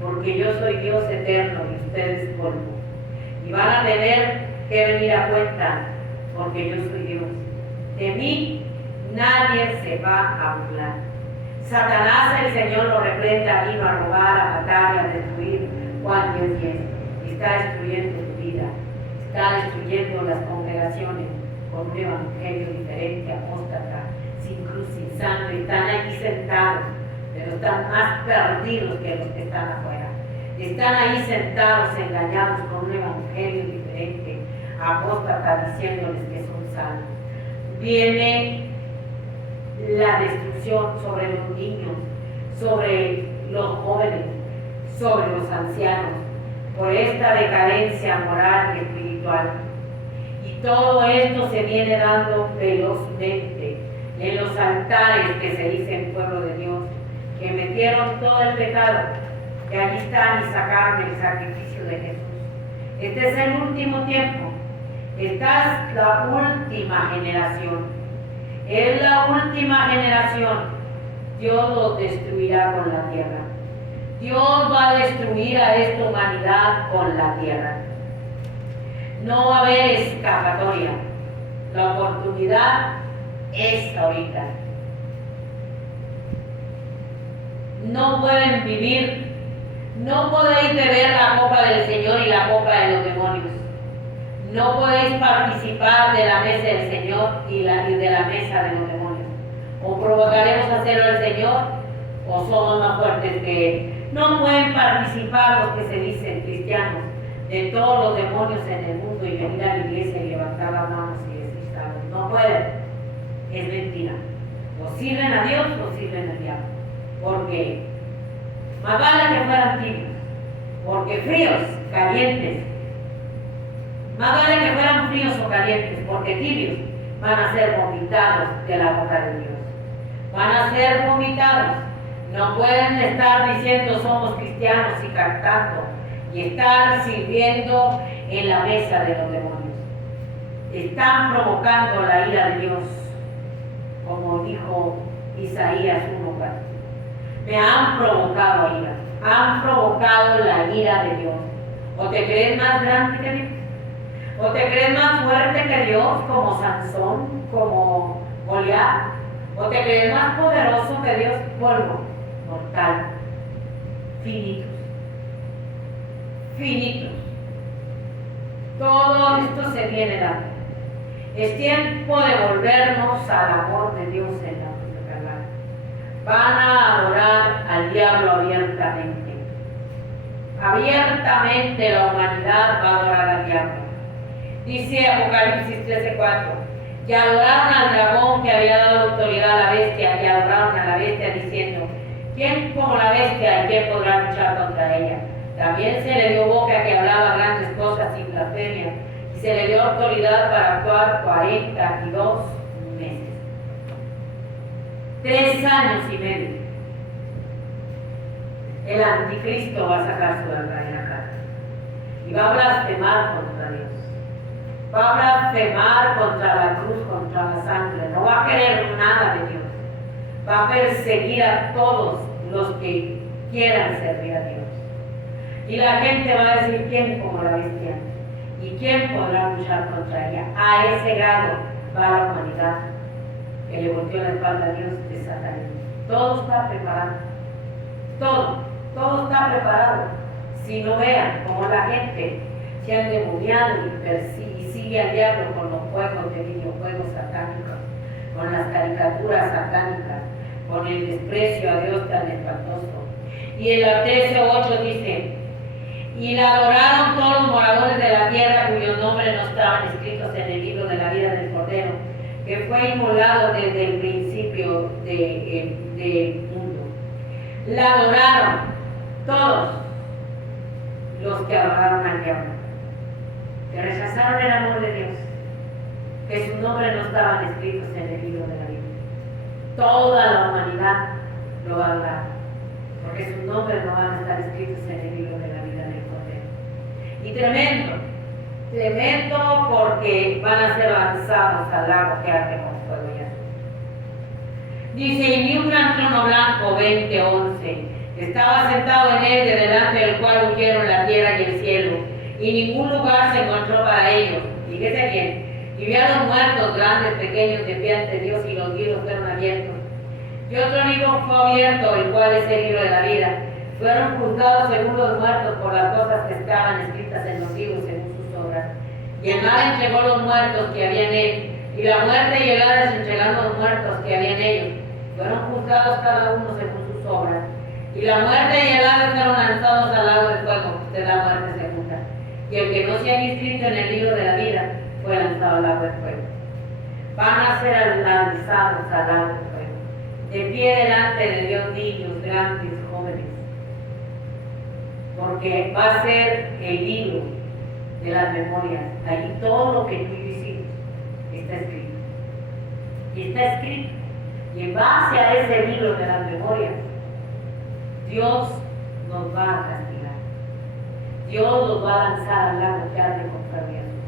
porque yo soy Dios eterno y ustedes polvo. Y van a tener que venir a cuenta, porque yo soy Dios. De mí nadie se va a burlar. Satanás, el Señor lo reprenda, vino a robar, a matar y a destruir. Juan 10:10. Está destruyendo tu vida, está destruyendo las congregaciones con un evangelio diferente, apóstata, sin cruz, sin sangre. Están aquí sentados, pero están más perdidos que los que están afuera. Están ahí sentados, engañados con un evangelio diferente, apóstata, diciéndoles que son salvos. Viene la destrucción sobre los niños, sobre los jóvenes, sobre los ancianos, por esta decadencia moral y espiritual. Y todo esto se viene dando velozmente en los altares que se dicen pueblo de Dios, que metieron todo el pecado, que allí están y sacaron el sacrificio de Jesús. Este es el último tiempo. Esta es la última generación. Es la última generación. Dios los destruirá con la tierra. Dios va a destruir a esta humanidad con la tierra. No va a haber escapatoria. La oportunidad es ahorita. No pueden vivir, no podéis beber la copa del Señor y la copa de los demonios. No podéis participar de la mesa del Señor y de la mesa de los demonios. O provocaremos hacerlo al Señor, o somos más fuertes que Él. No pueden participar los que se dicen cristianos de todos los demonios en el mundo y venir a la iglesia y levantar las manos y decir salvo. No pueden. Es mentira. O sirven a Dios o sirven al diablo. Porque más vale que fueran tibios. Porque fríos, calientes. Más vale que fueran fríos o calientes, porque tibios van a ser vomitados de la boca de Dios. Van a ser vomitados. No pueden estar diciendo somos cristianos y cantando y estar sirviendo en la mesa de los demonios. Están provocando la ira de Dios, como dijo Isaías 1:4. Me han provocado ira, han provocado la ira de Dios. ¿O te crees más grande que Dios? ¿O te crees más fuerte que Dios, como Sansón, como Goliat? ¿O te crees más poderoso que Dios? Polvo, mortal, finitos, finitos. Todo esto se viene dando. Es tiempo de volvernos al amor de Dios en la cruz de Calvario. Van a adorar al diablo abiertamente. Abiertamente la humanidad va a adorar al diablo. Dice Apocalipsis 13:4, que adoraron al dragón que había dado autoridad a la bestia, y adoraron a la bestia diciendo, ¿quién como la bestia y quién podrá luchar contra ella? También se le dio boca que hablaba grandes cosas sin blasfemia, y se le dio autoridad para actuar 42 meses. 3 años y medio. El anticristo va a sacar su verdadera cara y va a blasfemar contra Dios. Va a blasfemar contra la cruz, contra la sangre. No va a querer nada de Dios. Va a perseguir a todos los que quieran servir a Dios. Y la gente va a decir, ¿quién como la bestia? ¿Y quién podrá luchar contra ella? A ese grado va la humanidad que le volteó la espalda a Dios de Satanás. Todo está preparado. Todo está preparado. Si no vean como la gente se ha endemoniado y sigue al diablo con los juegos de videojuegos satánicos, con las caricaturas satánicas, con el desprecio a Dios tan espantoso. Y en la 13:8 dice, y la adoraron todos los moradores de la tierra cuyos nombres no estaban escritos en el libro de la vida del Cordero, que fue inmolado desde el principio del mundo. La adoraron todos los que adoraron al diablo, que rechazaron el amor de Dios, que sus nombres no estaban escritos en el libro de la vida. Toda la humanidad lo va a hablar, porque sus nombres no van a estar escritos en el libro de la vida del Cordero. Y tremendo porque van a ser lanzados al lago que arde con fuego y azufre. Dice, y vi un gran trono blanco, 20:11, estaba sentado en él, de delante del cual huyeron la tierra y el cielo, y ningún lugar se encontró para ellos. Fíjese bien. Y vi a los muertos, grandes, pequeños, de pie ante Dios, y los libros fueron abiertos. Y otro libro fue abierto, el cual es el libro de la vida. Fueron juzgados según los muertos por las cosas que estaban escritas en los libros según sus obras. Y el mar entregó los muertos que había en él, y la muerte y el Hades entregaron los muertos que había en ellos. Fueron juzgados cada uno según sus obras. Y la muerte y el Hades fueron lanzados al lago de fuego, de la muerte segunda. Y el que no se haya inscrito en el libro de la vida fue lanzado al lago de fuego. Van a ser lanzados al lago de fuego, de pie delante de Dios, niños, grandes, jóvenes, porque va a ser el libro de las memorias. Ahí todo lo que tú hiciste está escrito. Y está escrito. Y en base a ese libro de las memorias, Dios nos va a castigar. Dios los va a lanzar al lago que arde con fuego y azufre.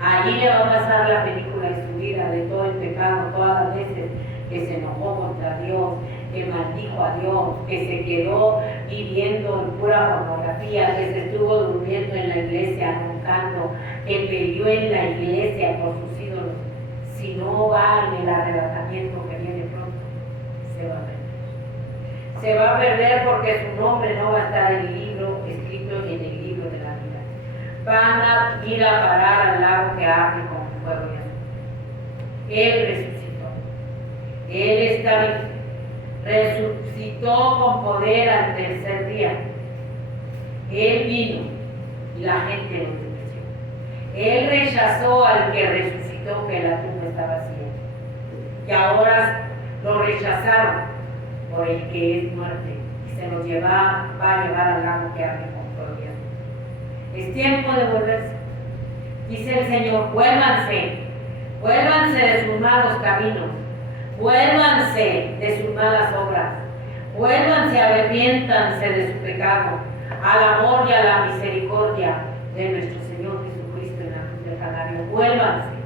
Allí le va a pasar la película de su vida, de todo el pecado, todas las veces que se enojó contra Dios, que maldijo a Dios, que se quedó viviendo en pura pornografía, que se estuvo durmiendo en la iglesia, roncando, que peleó en la iglesia por sus ídolos. Si no va en el arrebatamiento que viene pronto, se va a perder. Se va a perder porque su nombre no va a estar en el libro, escrito en el libro de la vida. Van a ir a parar al lago que arde con fuego y azufre. Él resucitó. Él está vivo. Resucitó con poder al tercer día. Él vino y la gente lo despreció. Él rechazó al que resucitó, que la tumba estaba vacía. Y ahora lo rechazaron por el que es muerte y se lo va a llevar al lago que arde con fuego y azufre. Es tiempo de volverse. Dice el Señor, vuélvanse de sus malos caminos, vuélvanse de sus malas obras, vuélvanse, arrepiéntanse de su pecado, al amor y a la misericordia de nuestro Señor Jesucristo en la cruz del Calvario. Vuélvanse,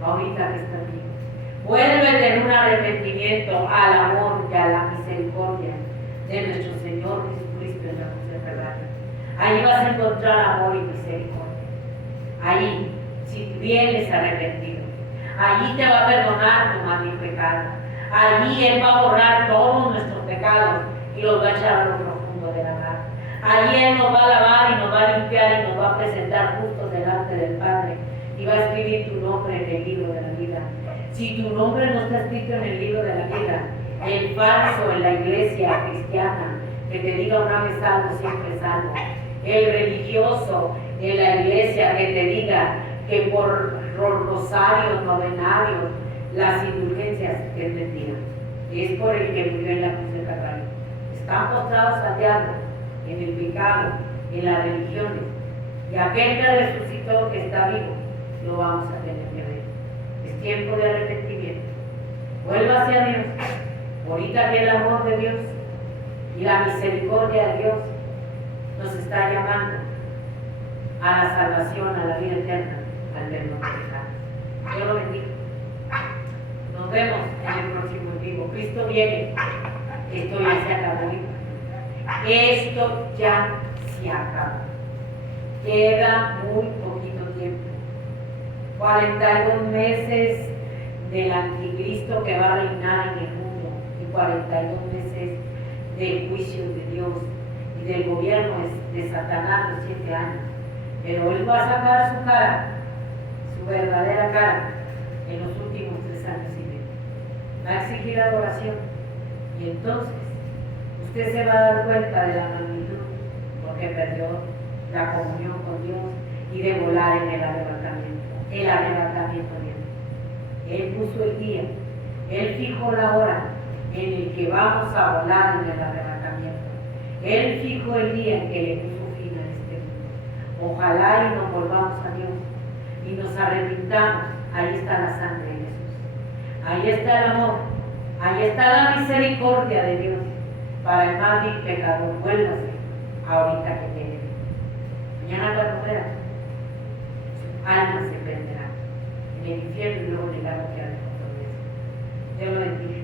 ahorita que están vivos. Vuélvete en un arrepentimiento al amor y a la misericordia de nuestro Señor Jesucristo en la cruz del Calvario. Ahí vas a encontrar amor y misericordia. Ahí, si vienes arrepentido, allí te va a perdonar tu mal y pecado. Allí Él va a borrar todos nuestros pecados y los va a echar a lo profundo de la mar. Allí Él nos va a lavar y nos va a limpiar y nos va a presentar justos delante del Padre y va a escribir tu nombre en el libro de la vida. Si tu nombre no está escrito en el libro de la vida, el falso en la iglesia cristiana, que te diga una vez salvo, siempre salvo. El religioso en la iglesia que te diga que por rosarios, novenarios, las indulgencias, es mentira. Y es por el que murió en la cruz del Calvario. Están postrados al diablo, en el pecado, en las religiones. Y aquel que resucitó, que está vivo, lo vamos a tener que ver. Es tiempo de arrepentimiento. Vuelva hacia Dios. Ahorita que el amor de Dios y la misericordia de Dios nos está llamando a la salvación, a la vida eterna, al vernos pecar. Dios lo bendiga. Nos vemos en el próximo vivo. Cristo viene. Esto ya se acabó. Esto ya se acabó. Queda muy poquito tiempo. 42 meses del anticristo que va a reinar en el mundo y 42 meses del juicio de Dios y del gobierno de Satanás los 7 años. Pero Él va a sacar su cara, su verdadera cara, en los últimos 3 años y medio. Va a exigir adoración y entonces usted se va a dar cuenta de la magnitud porque perdió la comunión con Dios y de volar en el arrebatamiento. El arrebatamiento de Dios. Él puso el día, Él fijó la hora en el que vamos a volar en el arrebatamiento. Él fijó el día en que le puso fin a este mundo. Ojalá y nos volvamos a Dios y nos arrepintamos ahí está la sangre de Jesús. Ahí está el amor. Ahí está la misericordia de Dios para el mal y pecador. Vuélvase ahorita que tiene. Mañana cuando muera, su alma se perderá en el infierno y luego llegará a quedar con Dios. Dios lo bendiga.